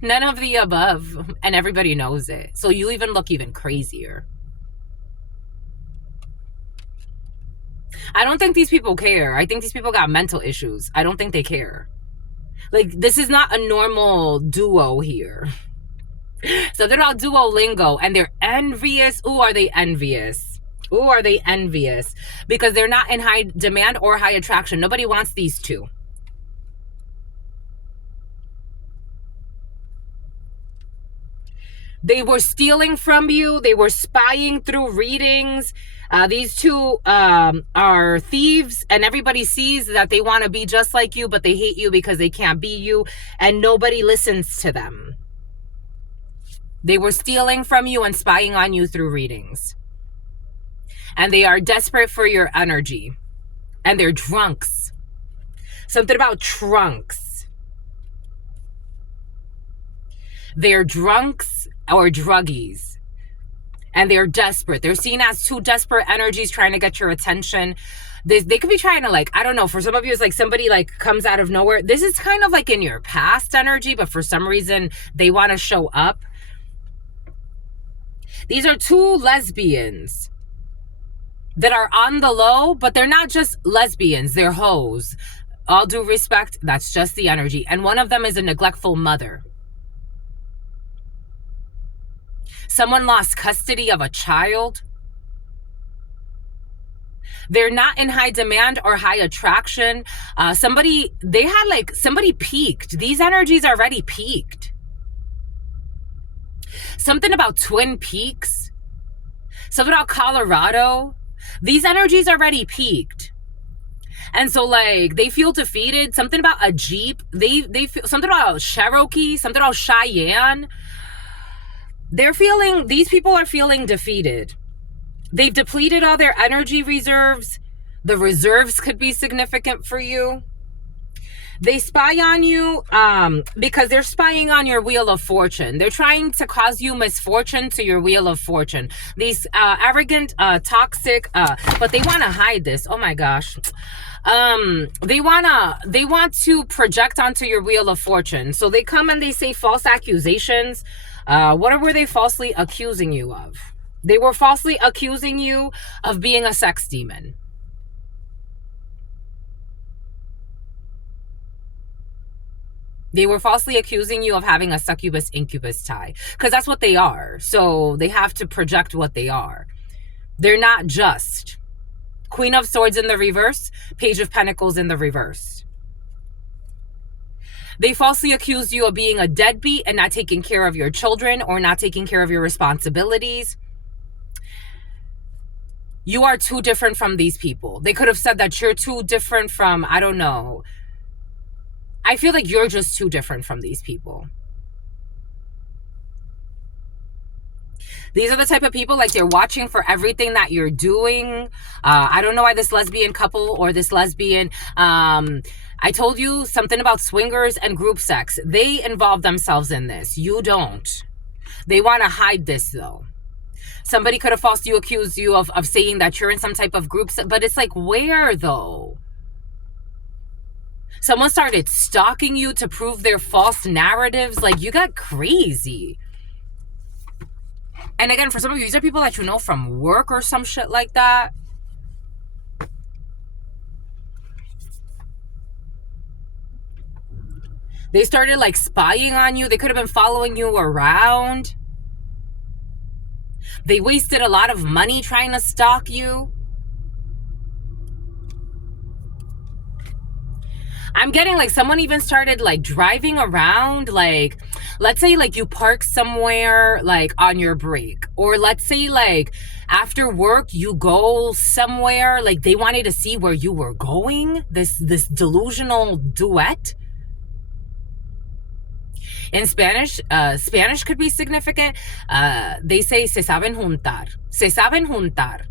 none of the above, and everybody knows it. So you even look even crazier. I don't think these people care. I think these people got mental issues. I don't think they care. Like, this is not a normal duo here. So they're all Duolingo, and they're envious. Ooh, are they envious? Ooh, are they envious? Because they're not in high demand or high attraction. Nobody wants these two. They were stealing from you. They were spying through readings. These two are thieves, and everybody sees that they want to be just like you, but they hate you because they can't be you, and nobody listens to them. They were stealing from you and spying on you through readings. And they are desperate for your energy. And they're drunks. Something about trunks. They're drunks or druggies, and they're desperate. They're seen as two desperate energies trying to get your attention. They could be trying to, like, I don't know, for some of you it's like somebody like comes out of nowhere. This is kind of like in your past energy, but for some reason they want to show up. These are two lesbians that are on the low, but they're not just lesbians, they're hoes. All due respect, that's just the energy. And one of them is a neglectful mother. Someone lost custody of a child. They're not in high demand or high attraction. Somebody peaked. These energies already peaked. Something about Twin Peaks. Something about Colorado. These energies already peaked. And so, like, they feel defeated. Something about a Jeep. They feel something about Cherokee. Something about Cheyenne. These people are feeling defeated. They've depleted all their energy reserves. The reserves could be significant for you. They spy on you because they're spying on your wheel of fortune. They're trying to cause you misfortune to your wheel of fortune. These arrogant, toxic, but they want to hide this. Oh my gosh. They want to project onto your wheel of fortune. So they come and they say false accusations. What were they falsely accusing you of? They were falsely accusing you of being a sex demon. They were falsely accusing you of having a succubus-incubus tie. Because that's what they are. So they have to project what they are. They're not just. Queen of Swords in the reverse. Page of Pentacles in the reverse. They falsely accuse you of being a deadbeat and not taking care of your children or not taking care of your responsibilities. You are too different from these people. They could have said that you're too different from, I don't know. I feel like you're just too different from these people. These are the type of people, like, they're watching for everything that you're doing. I don't know why this lesbian couple or this lesbian, I told you something about swingers and group sex. They involve themselves in this. You don't. They want to hide this, though. Somebody could have falsely accused you of saying that you're in some type of group, but it's like, where, though? Someone started stalking you to prove their false narratives. Like, you got crazy. And again, for some of you, these are people that you know from work or some shit like that. They started like spying on you. They could have been following you around. They wasted a lot of money trying to stalk you. I'm getting like someone even started like driving around, like, let's say like you park somewhere like on your break, or let's say like after work you go somewhere, like they wanted to see where you were going. This delusional duet. In Spanish, Spanish could be significant. They say se saben juntar. Se saben juntar.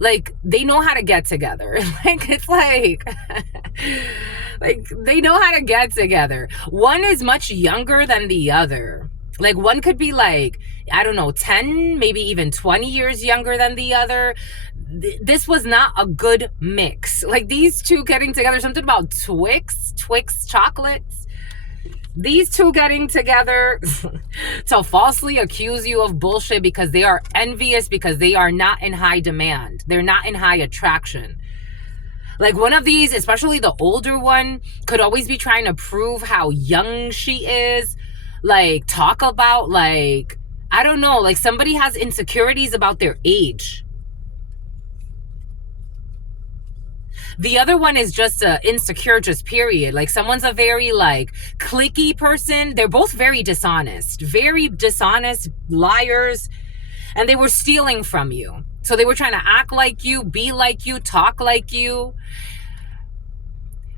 Like, they know how to get together. Like, it's like they know how to get together. One is much younger than the other. Like, one could be like, I don't know, 10, maybe even 20 years younger than the other. This was not a good mix. Like, these two getting together, something about Twix chocolates. These two getting together to falsely accuse you of bullshit because they are envious, because they are not in high demand. They're not in high attraction. Like, one of these, especially the older one, could always be trying to prove how young she is. Like, talk about, like, I don't know, like somebody has insecurities about their age. The other one is just insecure, just period. Like, someone's a very like cliquey person. They're both very dishonest liars, and they were stealing from you. So they were trying to act like you, be like you, talk like you.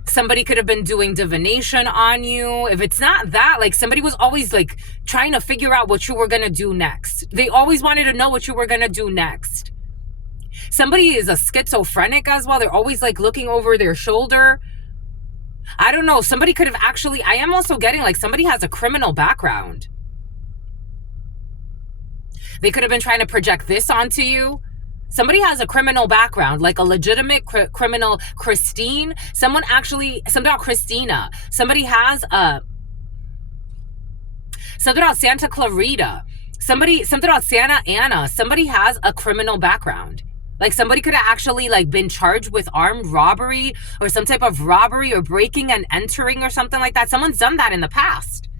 Somebody could have been doing divination on you. If it's not that, like, somebody was always like trying to figure out what you were going to do next. They always wanted to know what you were going to do next. Somebody is a schizophrenic as well. They're always like looking over their shoulder. I don't know. Somebody could have actually, I am also getting like somebody has a criminal background. They could have been trying to project this onto you. Somebody has a criminal background, like a legitimate criminal. Christine, something about Christina. Somebody has something about Santa Clarita. Something about Santa Ana. Somebody has a criminal background. Like, somebody could have actually like been charged with armed robbery or some type of robbery or breaking and entering or something like that. Someone's done that in the past.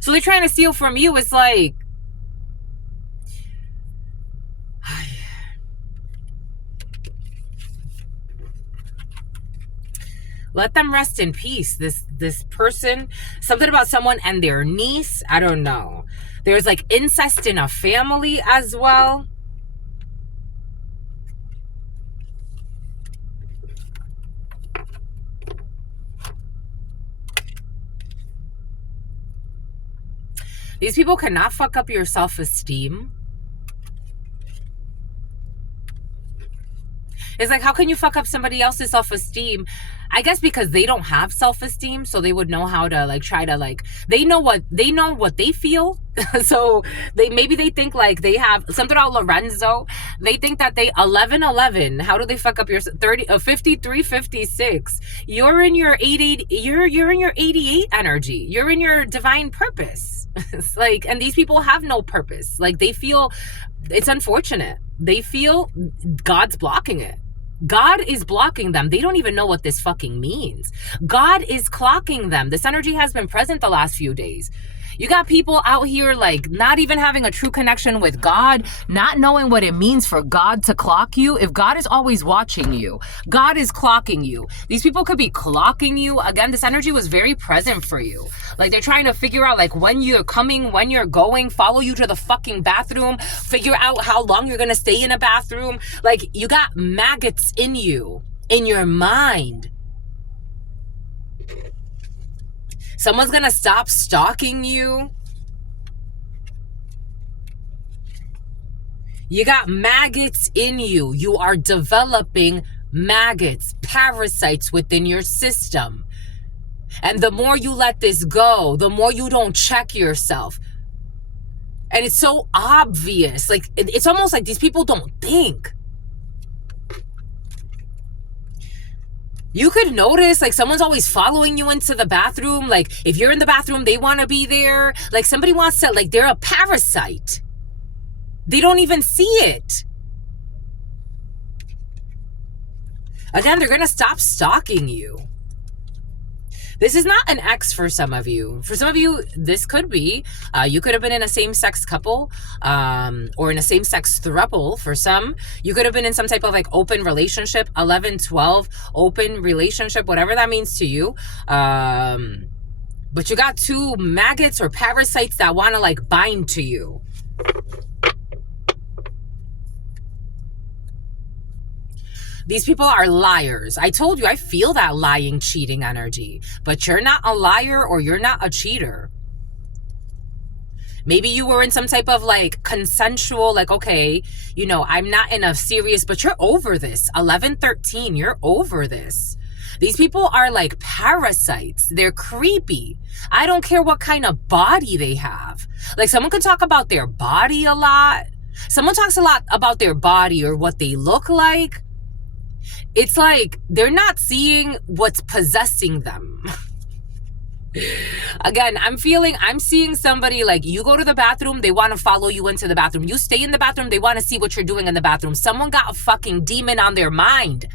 So they're trying to steal from you. It's like, let them rest in peace. This person, something about someone and their niece. I don't know. There's like incest in a family as well. These people cannot fuck up your self-esteem. It's like, how can you fuck up somebody else's self-esteem? I guess because they don't have self-esteem, so they would know how to like try to like, they know what they feel. So they think like they have something about Lorenzo. They think that they 11:11. How do they fuck up your 53:56? You're in your 88. You're in your 88 energy. You're in your divine purpose. It's like, and these people have no purpose. Like, they feel, it's unfortunate. They feel God's blocking it. God is blocking them. They don't even know what this fucking means. God is clocking them. This energy has been present the last few days. You got people out here like not even having a true connection with God, not knowing what it means for God to clock you. If God is always watching you, God is clocking you. These people could be clocking you. Again, this energy was very present for you. Like they're trying to figure out like when you're coming, when you're going, follow you to the fucking bathroom, figure out how long you're going to stay in a bathroom. Like you got maggots in you, in your mind. Someone's going to stop stalking you. You got maggots in you. You are developing maggots, parasites within your system. And the more you let this go, the more you don't check yourself. And it's so obvious. Like, it's almost like these people don't think. You could notice, like, someone's always following you into the bathroom. Like, if you're in the bathroom, they want to be there. Like, somebody wants to, like, they're a parasite. They don't even see it. Again, they're going to stop stalking you. This is not an ex for some of you. For some of you, this could be. You could have been in a same-sex couple or in a same-sex throuple. For some, you could have been in some type of like open relationship, 11, 12, open relationship, whatever that means to you. But you got two maggots or parasites that want to like bind to you. These people are liars. I told you, I feel that lying, cheating energy. But you're not a liar or you're not a cheater. Maybe you were in some type of like consensual, like, okay, you know, I'm not in a serious, but you're over this. 11, 13, you're over this. These people are like parasites. They're creepy. I don't care what kind of body they have. Like someone can talk about their body a lot. Someone talks a lot about their body or what they look like. It's like they're not seeing what's possessing them. Again, I'm seeing somebody like you go to the bathroom, they want to follow you into the bathroom. You stay in the bathroom, they want to see what you're doing in the bathroom. Someone got a fucking demon on their mind.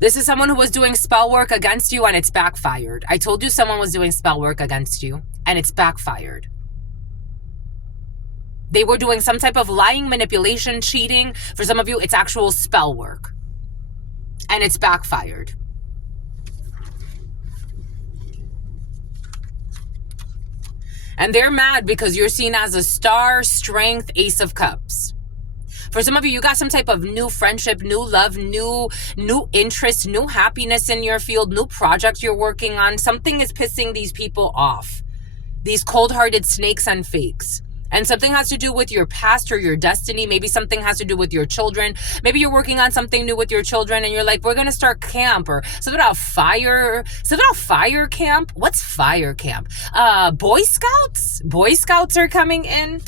This is someone who was doing spell work against you and it's backfired. I told you someone was doing spell work against you and it's backfired. They were doing some type of lying, manipulation, cheating. For some of you, it's actual spell work. And it's backfired. And they're mad because you're seen as a star, strength, Ace of Cups. For some of you, you got some type of new friendship, new love, new interest, new happiness in your field, new project you're working on. Something is pissing these people off. These cold-hearted snakes and fakes. And something has to do with your past or your destiny. Maybe something has to do with your children. Maybe you're working on something new with your children and you're like, we're going to start camp or something about fire camp. What's fire camp? Boy Scouts? Boy Scouts are coming in.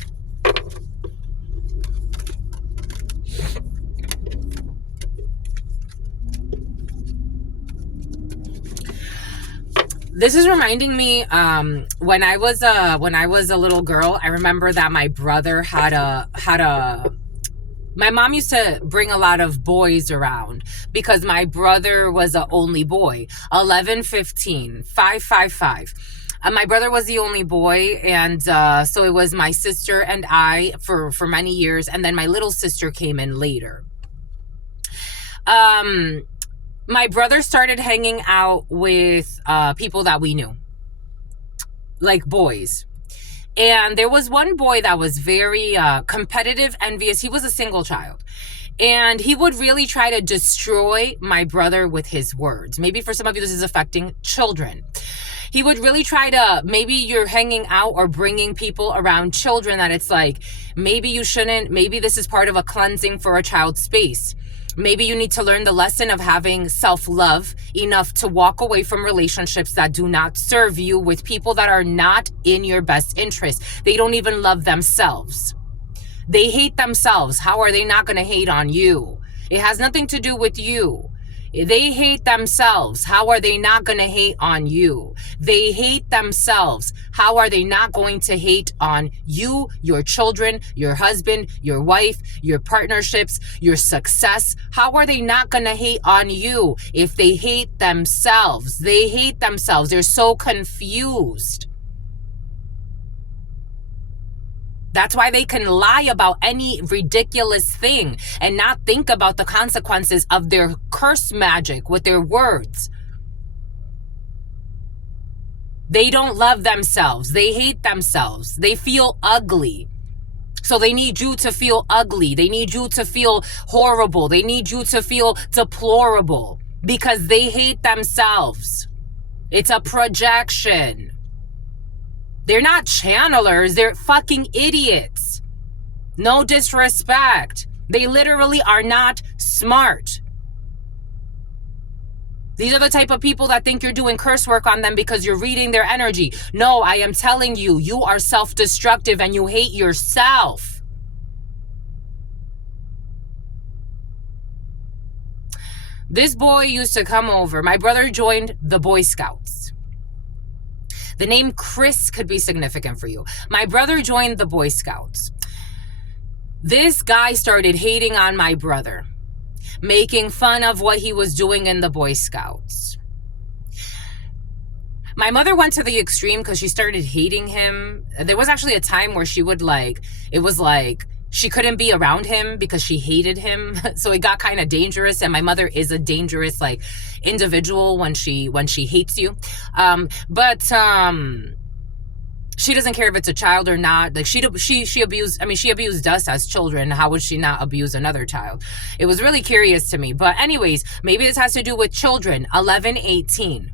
This is reminding me when I was a little girl. I remember that my brother my mom used to bring a lot of boys around because my brother was the only boy. 11, 15, 5, 5, 5. My brother was the only boy, and so it was my sister and I for many years, and then my little sister came in later. My brother started hanging out with people that we knew, like boys. And there was one boy that was very competitive, envious. He was a single child. And he would really try to destroy my brother with his words. Maybe for some of you, this is affecting children. He would really try to, maybe you're hanging out or bringing people around children that it's like, maybe you shouldn't, maybe this is part of a cleansing for a child's space. Maybe you need to learn the lesson of having self-love enough to walk away from relationships that do not serve you with people that are not in your best interest. They don't even love themselves. They hate themselves. How are they not going to hate on you? It has nothing to do with you. They hate themselves. How are they not going to hate on you? They hate themselves. How are they not going to hate on you, your children, your husband, your wife, your partnerships, your success? How are they not going to hate on you if they hate themselves? They hate themselves. They're so confused. That's why they can lie about any ridiculous thing and not think about the consequences of their curse magic with their words. They don't love themselves. They hate themselves. They feel ugly. So they need you to feel ugly. They need you to feel horrible. They need you to feel deplorable because they hate themselves. It's a projection. They're not channelers. They're fucking idiots. No disrespect. They literally are not smart. These are the type of people that think you're doing curse work on them because you're reading their energy. No, I am telling you, you are self-destructive and you hate yourself. This boy used to come over. My brother joined the Boy Scouts. The name Chris could be significant for you. My brother joined the Boy Scouts. This guy started hating on my brother, making fun of what he was doing in the Boy Scouts. My mother went to the extreme because she started hating him. There was actually a time where she would it was like she couldn't be around him because she hated him. So it got kind of dangerous. And my mother is a dangerous individual when she hates you. But she doesn't care if it's a child or not. She abused us as children. How would she not abuse another child? It was really curious to me. But anyways, maybe this has to do with children. 11, 18.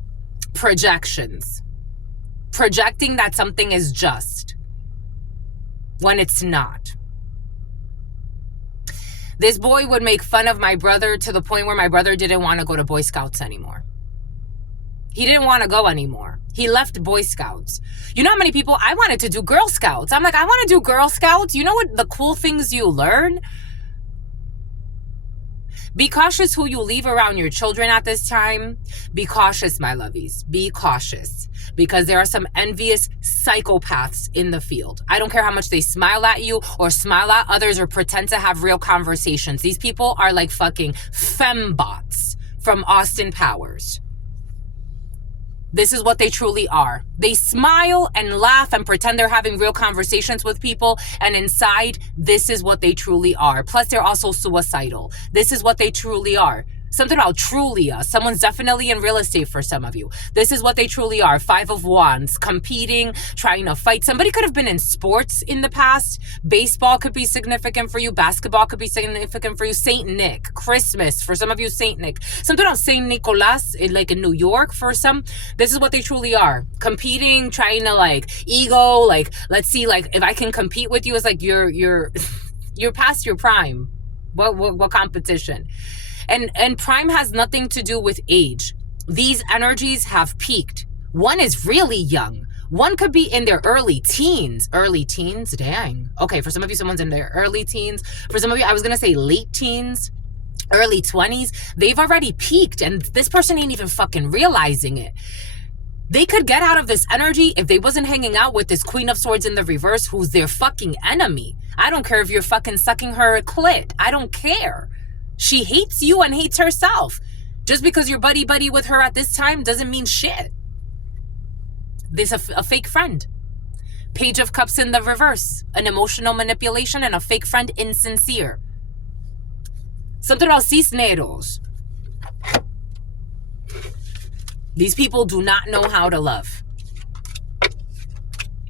Projections. Projecting that something is just when it's not. This boy would make fun of my brother to the point where my brother didn't want to go to Boy Scouts anymore. He didn't want to go anymore. He left Boy Scouts. You know how many people, I wanted to do Girl Scouts. I'm like, I want to do Girl Scouts. You know what the cool things you learn? Be cautious who you leave around your children at this time. Be cautious, my lovies. Be cautious. Because there are some envious psychopaths in the field. I don't care how much they smile at you or smile at others or pretend to have real conversations. These people are like fucking fembots from Austin Powers. This is what they truly are. They smile and laugh and pretend they're having real conversations with people. And inside, this is what they truly are. Plus, they're also suicidal. This is what they truly are. Something about Trulia. Someone's definitely in real estate for some of you. This is what they truly are. 5 of Wands, competing, trying to fight. Somebody could have been in sports in the past. Baseball could be significant for you. Basketball could be significant for you. Saint Nick, Christmas. For some of you, Saint Nick. Something about Saint Nicholas, in New York for some. This is what they truly are. Competing, trying to ego, let's see, if I can compete with you. It's like you're past your prime. What competition? And prime has nothing to do with age. These energies have peaked. One is really young. One could be in their early teens. Early teens? Dang. Okay, for some of you, someone's in their early teens. For some of you, I was going to say late teens, early 20s. They've already peaked, and this person ain't even fucking realizing it. They could get out of this energy if they wasn't hanging out with this Queen of Swords in the reverse, who's their fucking enemy. I don't care if you're fucking sucking her clit. I don't care. She hates you and hates herself. Just because you're buddy-buddy with her at this time doesn't mean shit. There's a fake friend. Page of Cups in the reverse. An emotional manipulation and a fake friend, insincere. Something about cisneros. These people do not know how to love.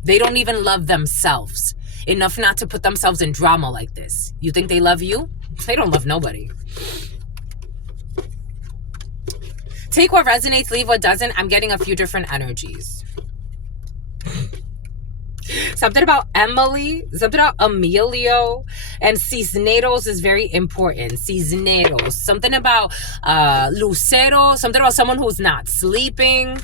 They don't even love themselves. Enough not to put themselves in drama like this. You think they love you? They don't love nobody. Take what resonates, leave what doesn't. I'm getting a few different energies. Something about Emily, something about Emilio, and Cisneros is very important. Cisneros. Something about Lucero, something about someone who's not sleeping.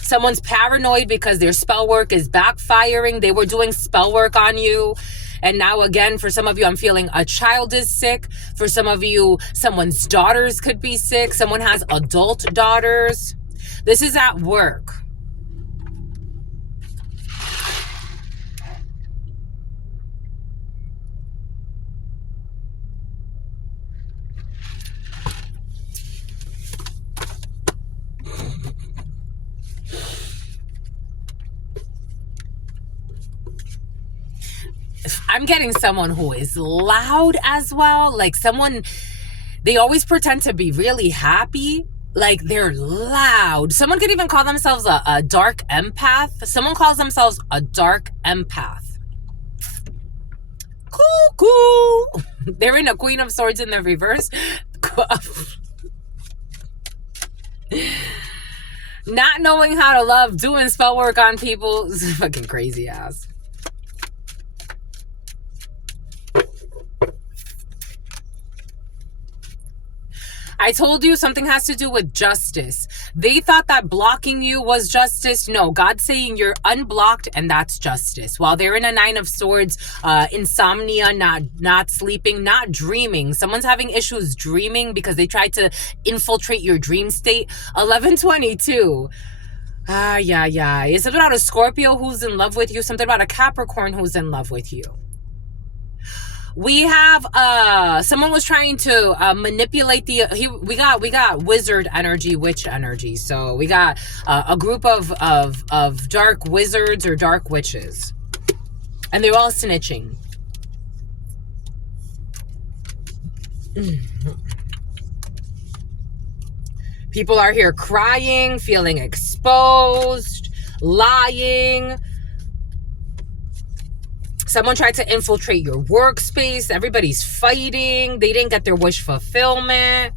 Someone's paranoid because their spell work is backfiring. They were doing spell work on you. And now again, for some of you, I'm feeling a child is sick. For some of you, someone's daughters could be sick. Someone has adult daughters. This is at work. I'm getting someone who is loud as well. Like someone, they always pretend to be really happy. Like they're loud. Someone could even call themselves a dark empath. Someone calls themselves a dark empath. Cool. They're in a Queen of Swords in the reverse. Not knowing how to love, doing spell work on people. Fucking crazy ass. I told you something has to do with justice. They thought that blocking you was justice. No, God's saying you're unblocked and that's justice. While they're in a 9 of Swords, insomnia, not sleeping, not dreaming. Someone's having issues dreaming because they tried to infiltrate your dream state. 1122. Yeah. Is it about a Scorpio who's in love with you? Something about a Capricorn who's in love with you. We have someone was trying to manipulate we got wizard energy, witch energy. So we got a group of dark wizards or dark witches, and they're all snitching. People are here crying, feeling exposed, lying. Someone tried to infiltrate your workspace. Everybody's fighting. They didn't get their wish fulfillment.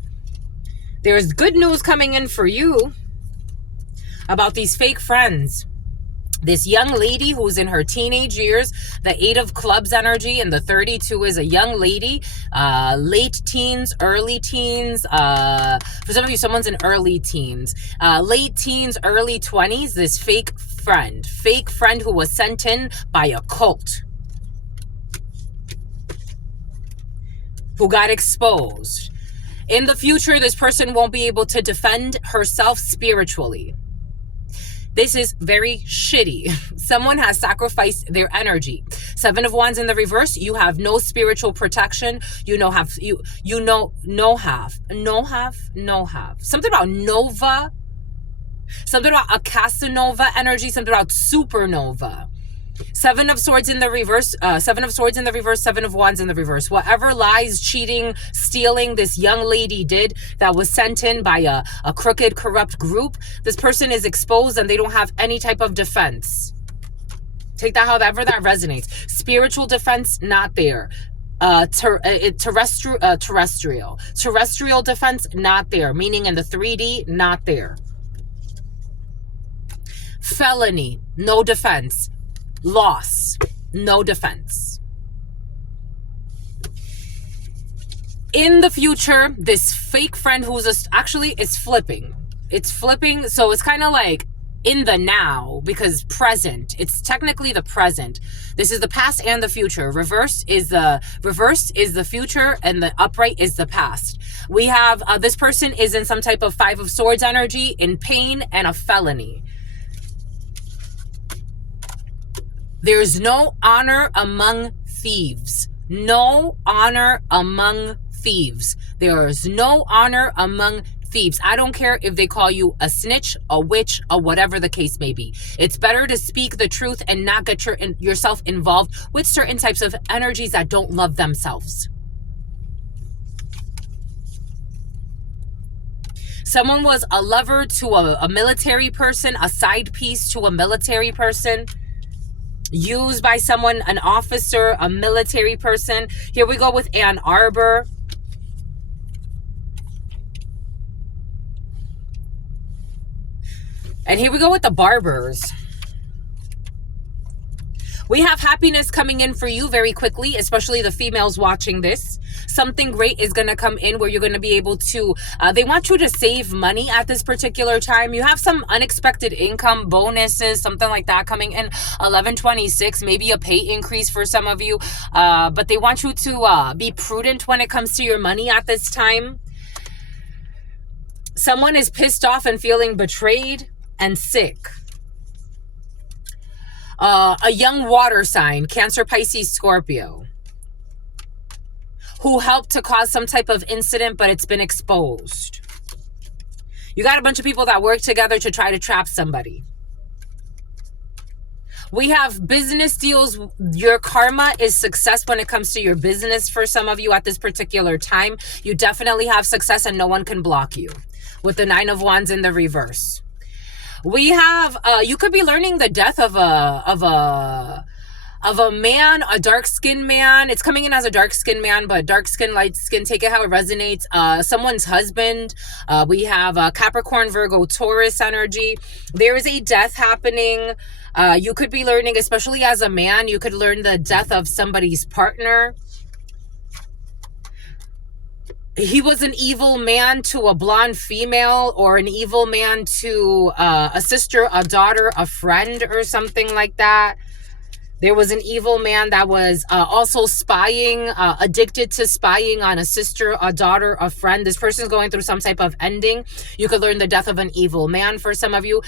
There's good news coming in for you about these fake friends. This young lady who's in her teenage years, the 8 of Clubs energy, and the 32 is a young lady, late teens, early teens. For some of you, someone's in early teens, late teens, early 20s. This fake friend who was sent in by a cult, who got exposed. In the future, this person won't be able to defend herself spiritually. This is very shitty. Someone has sacrificed their energy. 7 of Wands in the reverse. You have no spiritual protection. No have. Something about Nova. Something about a Casanova energy. Something about supernova. 7 of Swords in the reverse, 7 of Swords in the reverse, 7 of Wands in the reverse. Whatever lies, cheating, stealing this young lady did that was sent in by a crooked, corrupt group, this person is exposed and they don't have any type of defense. Take that however that resonates. Spiritual defense, not there. Terrestrial defense, not there. Meaning in the 3D, not there. Felony, no defense. Loss, no defense. In the future, this fake friend who's actually is flipping. It's flipping, so it's kind of like in the now, because present. It's technically the present. This is the past and the future. Reverse is the future, and the upright is the past. We have this person is in some type of 5 of Swords energy, in pain and a felony. There's no honor among thieves. No honor among thieves. There is no honor among thieves. I don't care if they call you a snitch, a witch, or whatever the case may be. It's better to speak the truth and not get yourself involved with certain types of energies that don't love themselves. Someone was a lover to a military person, a side piece to a military person. Used by someone, an officer, a military person. Here we go with Ann Arbor. And here we go with the barbers. We have happiness coming in for you very quickly, especially the females watching this. something great is going to come in where you're going to be able to, they want you to save money at this particular time. You have some unexpected income, bonuses, something like that coming in. 1126, maybe a pay increase for some of you. But they want you to be prudent when it comes to your money at this time. Someone is pissed off and feeling betrayed and sick. A young water sign, Cancer, Pisces, Scorpio, who helped to cause some type of incident, but it's been exposed. You got a bunch of people that work together to try to trap somebody. We have business deals. Your karma is success when it comes to your business for some of you at this particular time. You definitely have success and no one can block you. With the 9 of Wands in the reverse. We have, you could be learning the death of a man, a dark-skinned man. It's coming in as a dark-skinned man, but dark skin, light skin, take it how it resonates. Someone's husband. We have Capricorn, Virgo, Taurus energy. There is a death happening. You could be learning, especially as a man, you could learn the death of somebody's partner. He was an evil man to a blonde female, or an evil man to a sister, a daughter, a friend, or something like that. There was an evil man that was also spying, addicted to spying on a sister, a daughter, a friend. This person's going through some type of ending. You could learn the death of an evil man for some of you.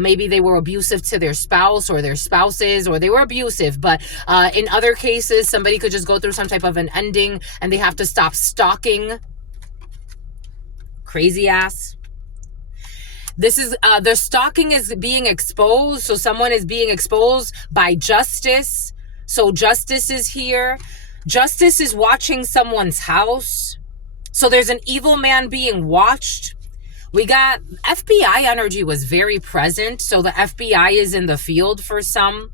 Maybe they were abusive to their spouse or their spouses, or they were abusive. But in other cases, somebody could just go through some type of an ending and they have to stop stalking. Crazy ass. This is, the stalking is being exposed. So someone is being exposed by justice. So justice is here. Justice is watching someone's house. So there's an evil man being watched. We got FBI energy was very present. So the FBI is in the field for some.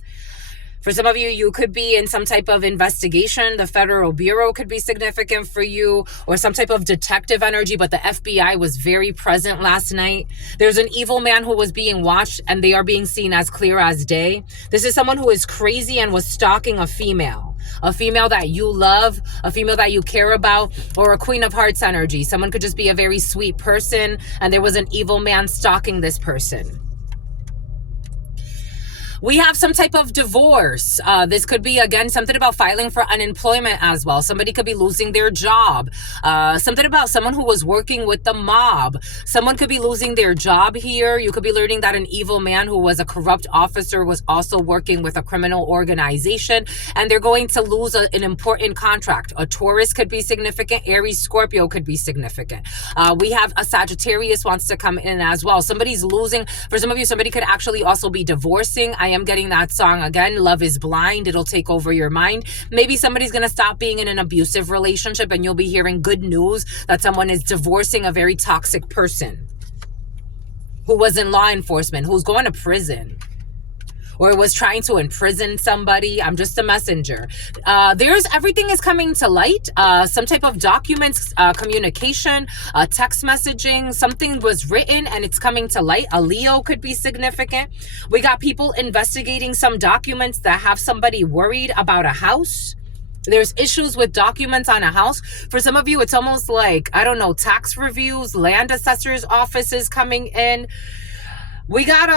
For some of you, you could be in some type of investigation. The Federal Bureau could be significant for you, or some type of detective energy, but the FBI was very present last night. There's an evil man who was being watched, and they are being seen as clear as day. This is someone who is crazy and was stalking a female that you love, a female that you care about, or a Queen of Hearts energy. Someone could just be a very sweet person, and there was an evil man stalking this person. We have some type of divorce. This could be, again, something about filing for unemployment as well. Somebody could be losing their job. Something about someone who was working with the mob. Someone could be losing their job here. You could be learning that an evil man who was a corrupt officer was also working with a criminal organization, and they're going to lose an important contract. A Taurus could be significant. Aries, Scorpio could be significant. We have a Sagittarius wants to come in as well. Somebody's losing. For some of you, somebody could actually also be divorcing. I am getting that song again. Love is blind. It'll take over your mind. Maybe somebody's going to stop being in an abusive relationship, and you'll be hearing good news that someone is divorcing a very toxic person who was in law enforcement, who's going to prison, or was trying to imprison somebody. I'm just a messenger. Everything is coming to light. Some type of documents, communication, text messaging, something was written and it's coming to light. A Leo could be significant. We got people investigating some documents that have somebody worried about a house. There's issues with documents on a house. For some of you, it's almost like, I don't know, tax reviews, land assessors' offices coming in. We got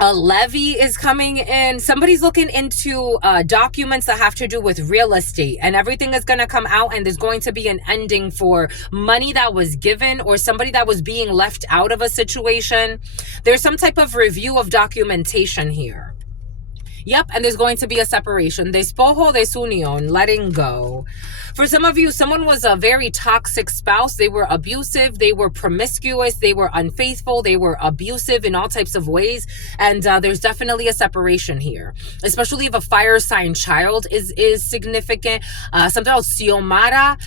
a levy is coming in. Somebody's looking into documents that have to do with real estate, and everything is going to come out, and there's going to be an ending for money that was given or somebody that was being left out of a situation. There's some type of review of documentation here. Yep, and there's going to be a separation. Despojo, desunión, letting go. For some of you, someone was a very toxic spouse. They were abusive. They were promiscuous. They were unfaithful. They were abusive in all types of ways. And there's definitely a separation here, especially if a fire sign child is significant. Something else, Xiomara,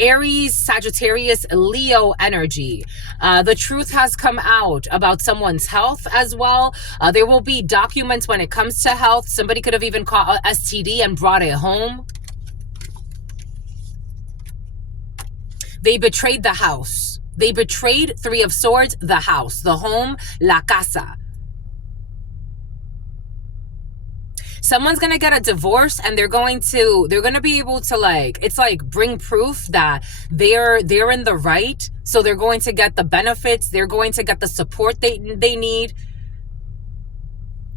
Aries, Sagittarius, Leo energy. The truth has come out about someone's health as well. There will be documents when it comes to health. Somebody could have even caught a STD and brought it home. They betrayed the house. They betrayed, Three of Swords, the house, the home, la casa. someone's gonna get a divorce, and they're gonna be able to, like, it's like bring proof that they're in the right. So they're going to get the benefits, they're going to get the support they need.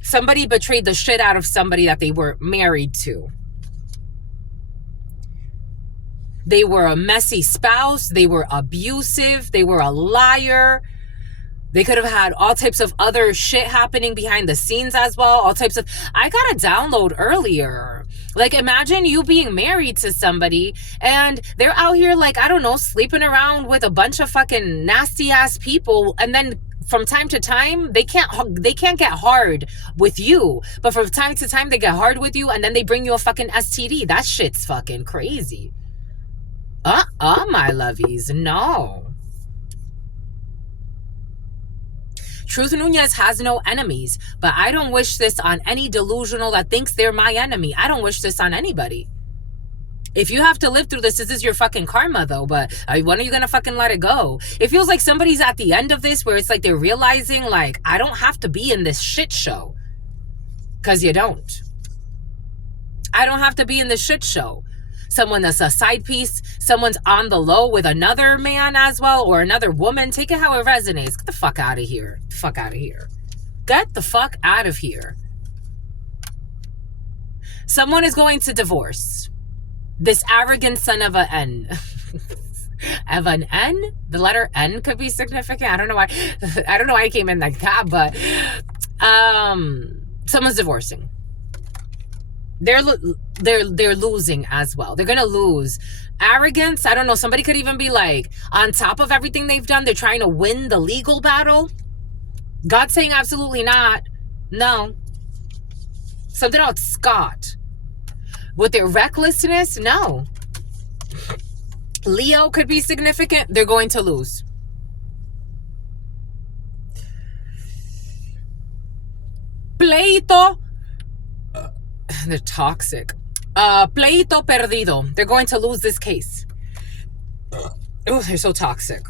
Somebody betrayed the shit out of somebody that they were married to. They were a messy spouse, they were abusive, they were a liar. They could have had all types of other shit happening behind the scenes as well. All types of... I got a download earlier. Like, imagine you being married to somebody and they're out here, like, I don't know, sleeping around with a bunch of fucking nasty ass people. And then from time to time, they can't get hard with you. But from time to time, they get hard with you, and then they bring you a fucking STD. That shit's fucking crazy. My lovies. No. Truth Nunez has no enemies, but I don't wish this on any delusional that thinks they're my enemy. I don't wish this on anybody. If you have to live through this, this is your fucking karma, though. But when are you gonna fucking let it go? It feels like somebody's at the end of this where it's like they're realizing, like, I don't have to be in this shit show. Because you don't. I don't have to be in this shit show. Someone that's a side piece, someone's on the low with another man as well, or another woman. Take it how it resonates. Get the fuck out of here. Get the fuck out of here. Get the fuck out of here. Someone is going to divorce. This arrogant son of a N. Of an N? The letter N could be significant. I don't know why. I don't know why I came in like that, but someone's divorcing. They're losing as well. They're gonna lose. Arrogance, I don't know. Somebody could even be like, on top of everything they've done, they're trying to win the legal battle. God's saying absolutely not. No. Something else, Scott. With their recklessness, no. Leo could be significant. They're going to lose. Pleito. They're toxic. Pleito perdido. They're going to lose this case. Oh, they're so toxic.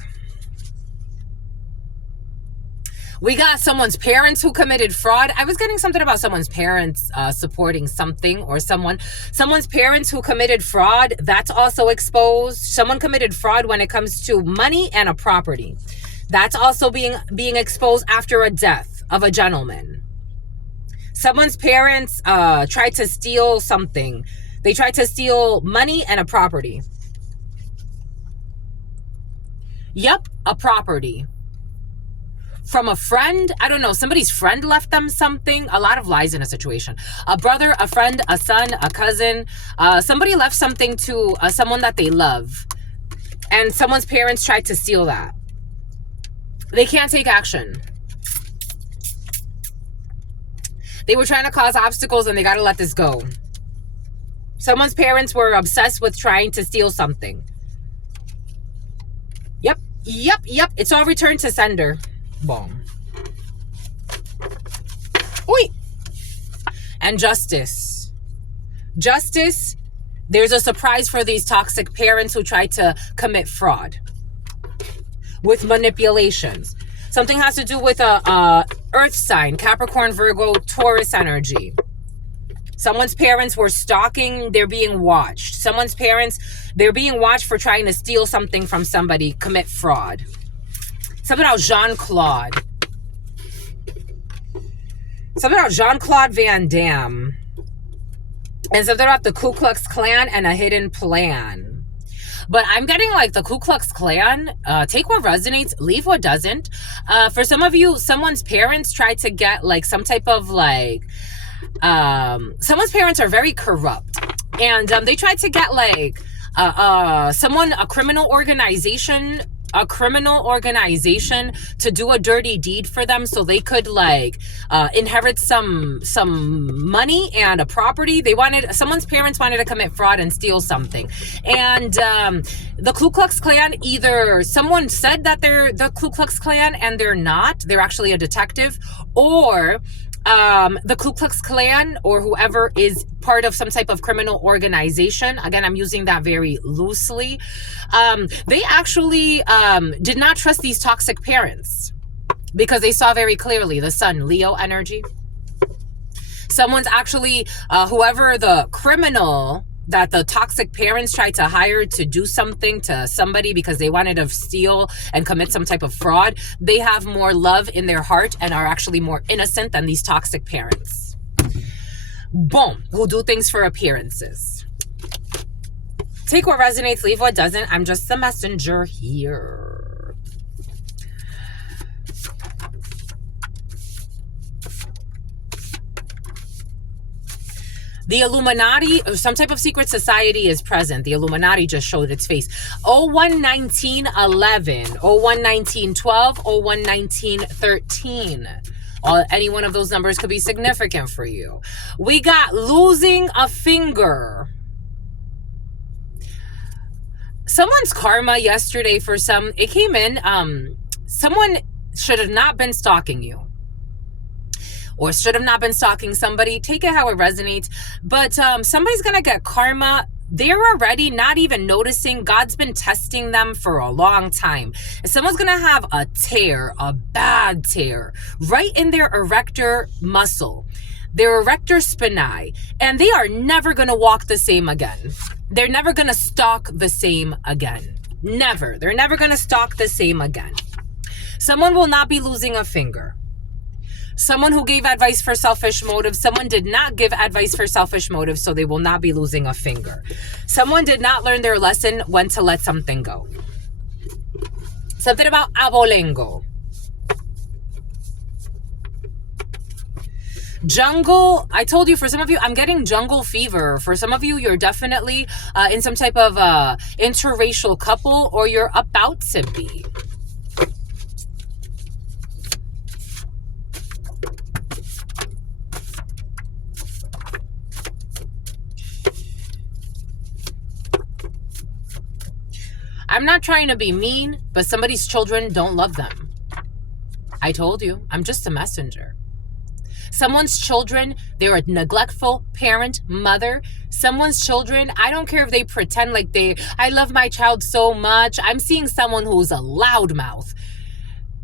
We got someone's parents who committed fraud. I was getting something about someone's parents supporting something, or someone's parents who committed fraud. That's also exposed. Someone committed fraud when it comes to money and a property. That's also being exposed after a death of a gentleman. Someone's parents tried to steal something. They tried to steal money and a property. Yep, a property. From a friend, I don't know, somebody's friend left them something. A lot of lies in a situation. A brother, a friend, a son, a cousin. Somebody left something to someone that they love. And someone's parents tried to steal that. They can't take action. They were trying to cause obstacles, and they got to let this go. Someone's parents were obsessed with trying to steal something. Yep. It's all returned to sender. Boom. Oi. And justice. Justice. There's a surprise for these toxic parents who tried to commit fraud with manipulations. Something has to do with a earth sign, Capricorn, Virgo, Taurus energy. Someone's parents were stalking, they're being watched. Someone's parents, they're being watched for trying to steal something from somebody, commit fraud. Something about Jean-Claude. Something about Jean-Claude Van Damme. And something about the Ku Klux Klan and a hidden plan. But I'm getting like the Ku Klux Klan. Take what resonates, leave what doesn't. For some of you, someone's parents tried to get like some type of like... someone's parents are very corrupt. And they tried to get like a criminal organization to do a dirty deed for them so they could like inherit some money and a property. Someone's parents wanted to commit fraud and steal something. And the Ku Klux Klan, either someone said that they're the Ku Klux Klan and they're not, they're actually a detective, or the Ku Klux Klan or whoever is part of some type of criminal organization. Again, I'm using that very loosely. They actually did not trust these toxic parents because they saw very clearly the sun, Leo energy. Someone's actually, whoever the criminal that the toxic parents tried to hire to do something to somebody because they wanted to steal and commit some type of fraud, they have more love in their heart and are actually more innocent than these toxic parents. Boom, who do things for appearances. Take what resonates, leave what doesn't. I'm just the messenger here. The Illuminati, or some type of secret society is present. The Illuminati just showed its face. 011911, 011912, 011913. Any one of those numbers could be significant for you. We got losing a finger. Someone's karma yesterday for it came in, someone should have not been stalking you. Or should have not been stalking somebody. Take it how it resonates. But somebody's going to get karma. They're already not even noticing. God's been testing them for a long time. And someone's going to have a tear, a bad tear, right in their erector muscle, their erector spinae. And they are never going to walk the same again. They're never going to stalk the same again. Never. They're never going to stalk the same again. Someone will not be losing a finger. Someone who gave advice for selfish motives. Someone did not give advice for selfish motives, so they will not be losing a finger. Someone did not learn their lesson when to let something go. Something about abolengo. Jungle, I told you, for some of you, I'm getting jungle fever. For some of you, you're definitely in some type of interracial couple, or you're about to be. I'm not trying to be mean, but somebody's children don't love them. I told you, I'm just a messenger. Someone's children, they're a neglectful parent, mother. Someone's children, I don't care if they pretend like I love my child so much. I'm seeing someone who's a loudmouth.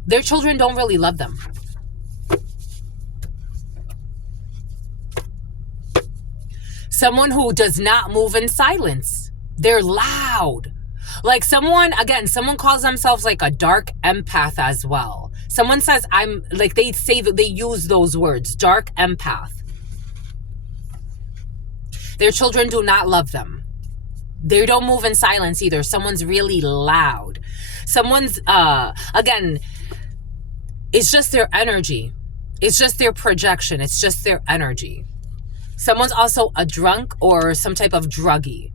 Their children don't really love them. Someone who does not move in silence. They're loud. Like someone calls themselves like a dark empath as well. Someone says they say that they use those words, dark empath. Their children do not love them. They don't move in silence either. Someone's really loud. Someone's, it's just their energy. It's just their projection. It's just their energy. Someone's also a drunk or some type of druggie.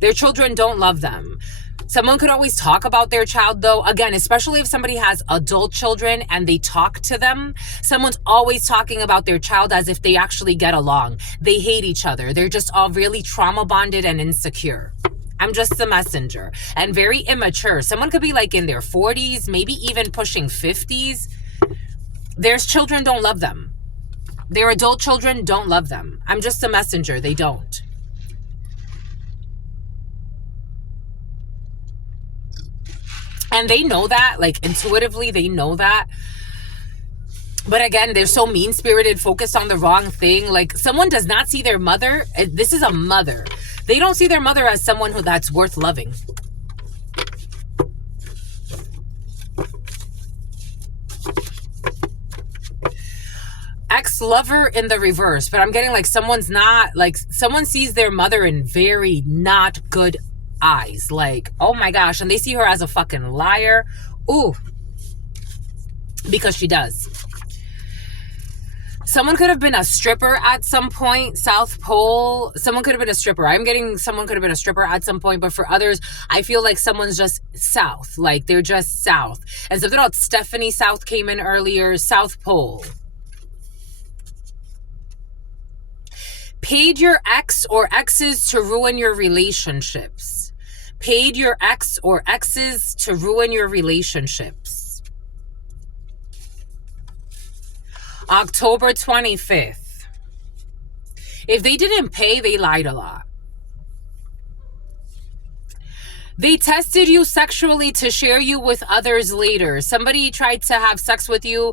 Their children don't love them. Someone could always talk about their child, though. Again, especially if somebody has adult children and they talk to them, someone's always talking about their child as if they actually get along. They hate each other. They're just all really trauma bonded and insecure. I'm just the messenger and very immature. Someone could be like in their 40s, maybe even pushing 50s. Their children don't love them. Their adult children don't love them. I'm just a messenger. They don't. And they know that, like intuitively, they know that. But again, they're so mean-spirited, focused on the wrong thing. Like someone does not see their mother. This is a mother. They don't see their mother as someone that's worth loving. Ex-lover in the reverse. But I'm getting like someone sees their mother in very not good eyes, like, oh my gosh, and they see her as a fucking liar. Ooh, because she does. Someone could have been a stripper at some point. South Pole, someone could have been a stripper. I'm getting someone could have been a stripper at some point, but for others, I feel like someone's just south, like they're just south. And something about Stephanie South came in earlier. South Pole. Paid your ex or exes to ruin your relationships. Paid your ex or exes to ruin your relationships. October 25th. If they didn't pay, they lied a lot. They tested you sexually to share you with others later. Somebody tried to have sex with you.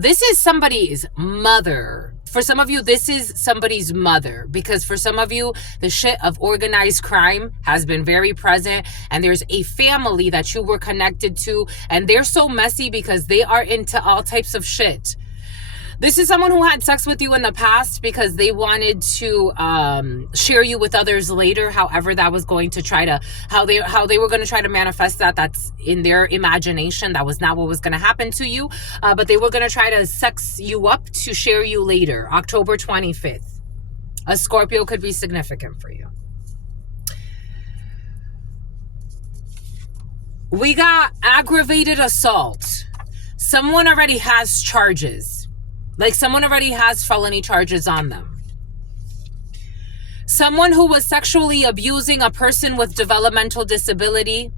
This is somebody's mother For some of you, this is somebody's mother, because for some of you, the shit of organized crime has been very present, and there's a family that you were connected to, and they're so messy because they are into all types of shit. This is someone who had sex with you in the past because they wanted to share you with others later. However, that was going to try to, how they were going to try to manifest that. That's in their imagination. That was not what was going to happen to you. But they were going to try to sex you up to share you later. October 25th. A Scorpio could be significant for you. We got aggravated assault. Someone already has charges. Like someone already has felony charges on them. Someone who was sexually abusing a person with developmental disability.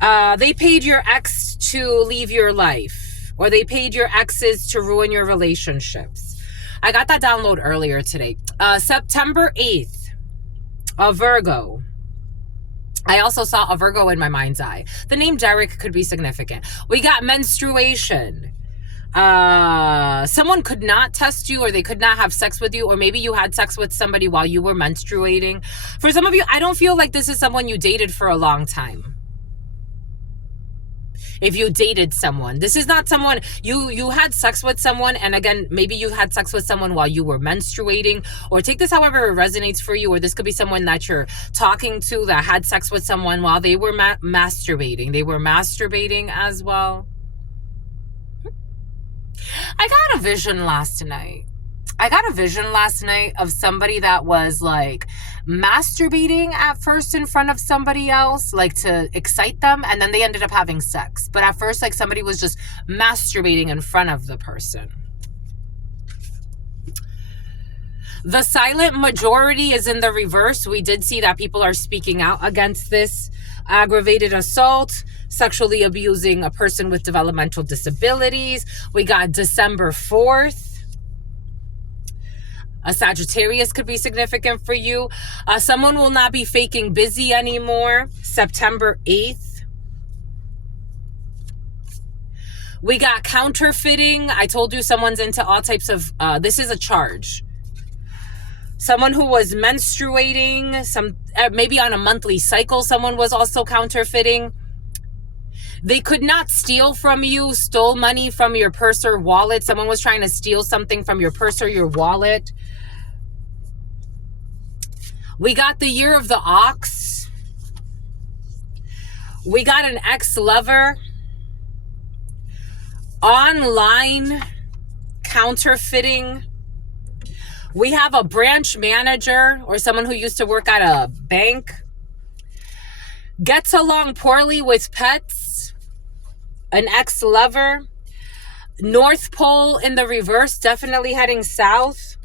They paid your ex to leave your life, or they paid your exes to ruin your relationships. I got that download earlier today. September 8th, a Virgo. I also saw a Virgo in my mind's eye. The name Derek could be significant. We got menstruation. Someone could not test you, or they could not have sex with you, or maybe you had sex with somebody while you were menstruating. For some of you, I don't feel like this is someone you dated for a long time. If you dated someone, this is not someone you had sex with someone, and again, maybe you had sex with someone while you were menstruating, or take this however it resonates for you, or this could be someone that you're talking to that had sex with someone while they were masturbating. They were masturbating as well. I got a vision last night. Of somebody that was like masturbating at first in front of somebody else, like to excite them, and then they ended up having sex. But at first, like somebody was just masturbating in front of the person. The silent majority is in the reverse. We did see that people are speaking out against this aggravated assault, sexually abusing a person with developmental disabilities. We got December 4th. A Sagittarius could be significant for you. Someone will not be faking busy anymore. September 8th. We got counterfeiting. I told you someone's into all types of, this is a charge. Someone who was menstruating, maybe on a monthly cycle, someone was also counterfeiting. They could not steal from you, stole money from your purse or wallet. Someone was trying to steal something from your purse or your wallet. We got the year of the ox. We got an ex-lover. Online counterfeiting. We have a branch manager or someone who used to work at a bank. Gets along poorly with pets. An ex-lover. North Pole in the reverse, definitely heading south.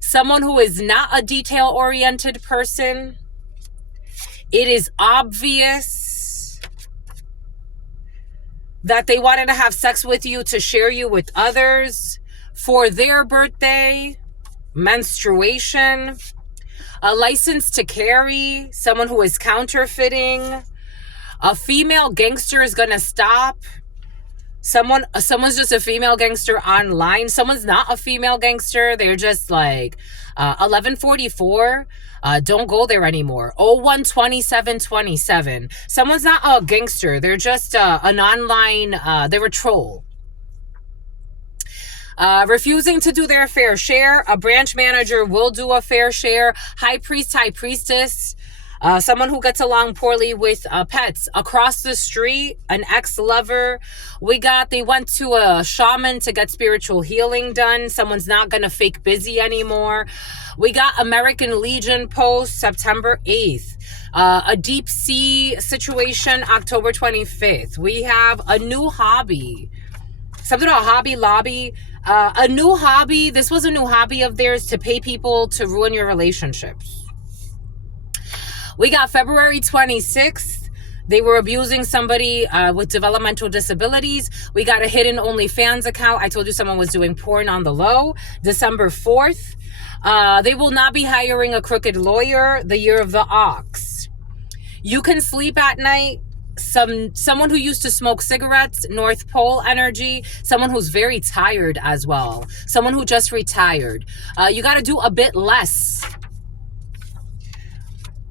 Someone who is not a detail-oriented person. It is obvious that they wanted to have sex with you to share you with others for their birthday. Menstruation. A license to carry. Someone who is counterfeiting. A female gangster is going to stop. Someone's just a female gangster online. Someone's not a female gangster. They're just like 1144. Don't go there anymore. 012727. Someone's not a gangster. They're just an online, they're a troll. Refusing to do their fair share. A branch manager will do a fair share. High priest, high priestess. Someone who gets along poorly with pets. Across the street, an ex-lover. They went to a shaman to get spiritual healing done. Someone's not going to fake busy anymore. We got American Legion post, September 8th. A deep sea situation, October 25th. We have a new hobby. Something about Hobby Lobby. A new hobby. This was a new hobby of theirs, to pay people to ruin your relationships. We got February 26th. They were abusing somebody with developmental disabilities. We got a hidden OnlyFans account. I told you someone was doing porn on the low. December 4th. They will not be hiring a crooked lawyer. The year of the ox. You can sleep at night. Someone who used to smoke cigarettes, North Pole energy. Someone who's very tired as well. Someone who just retired. You got to do a bit less.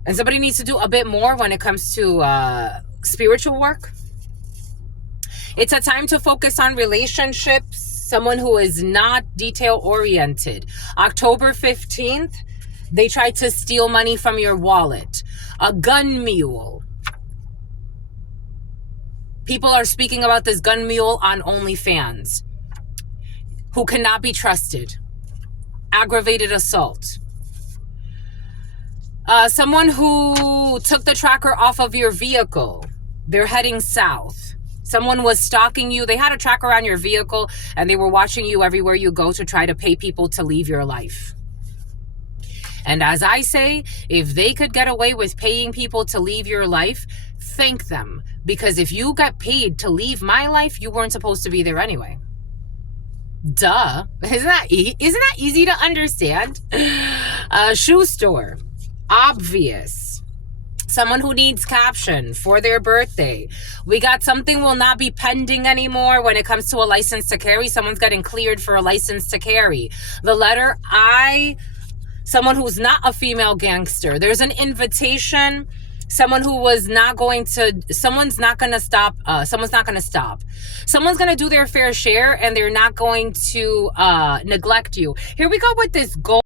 And somebody needs to do a bit more when it comes to spiritual work. It's a time to focus on relationships. Someone who is not detail-oriented. October 15th, they tried to steal money from your wallet. A gun mule. People are speaking about this gun mule on OnlyFans. Who cannot be trusted. Aggravated assault. Someone who took the tracker off of your vehicle. They're heading south. Someone was stalking you. They had a tracker on your vehicle and they were watching you everywhere you go to try to pay people to leave your life. And as I say, if they could get away with paying people to leave your life, thank them. Because if you got paid to leave my life, you weren't supposed to be there anyway. Duh. Isn't that easy to understand? Shoe store. Obvious. Someone who needs caption for their birthday. We got something will not be pending anymore when it comes to a license to carry. Someone's getting cleared for a license to carry. The letter I, someone who's not a female gangster. There's an invitation. Someone who was not going to, someone's not going to stop. Someone's going to do their fair share and they're not going to neglect you. Here we go with this goal.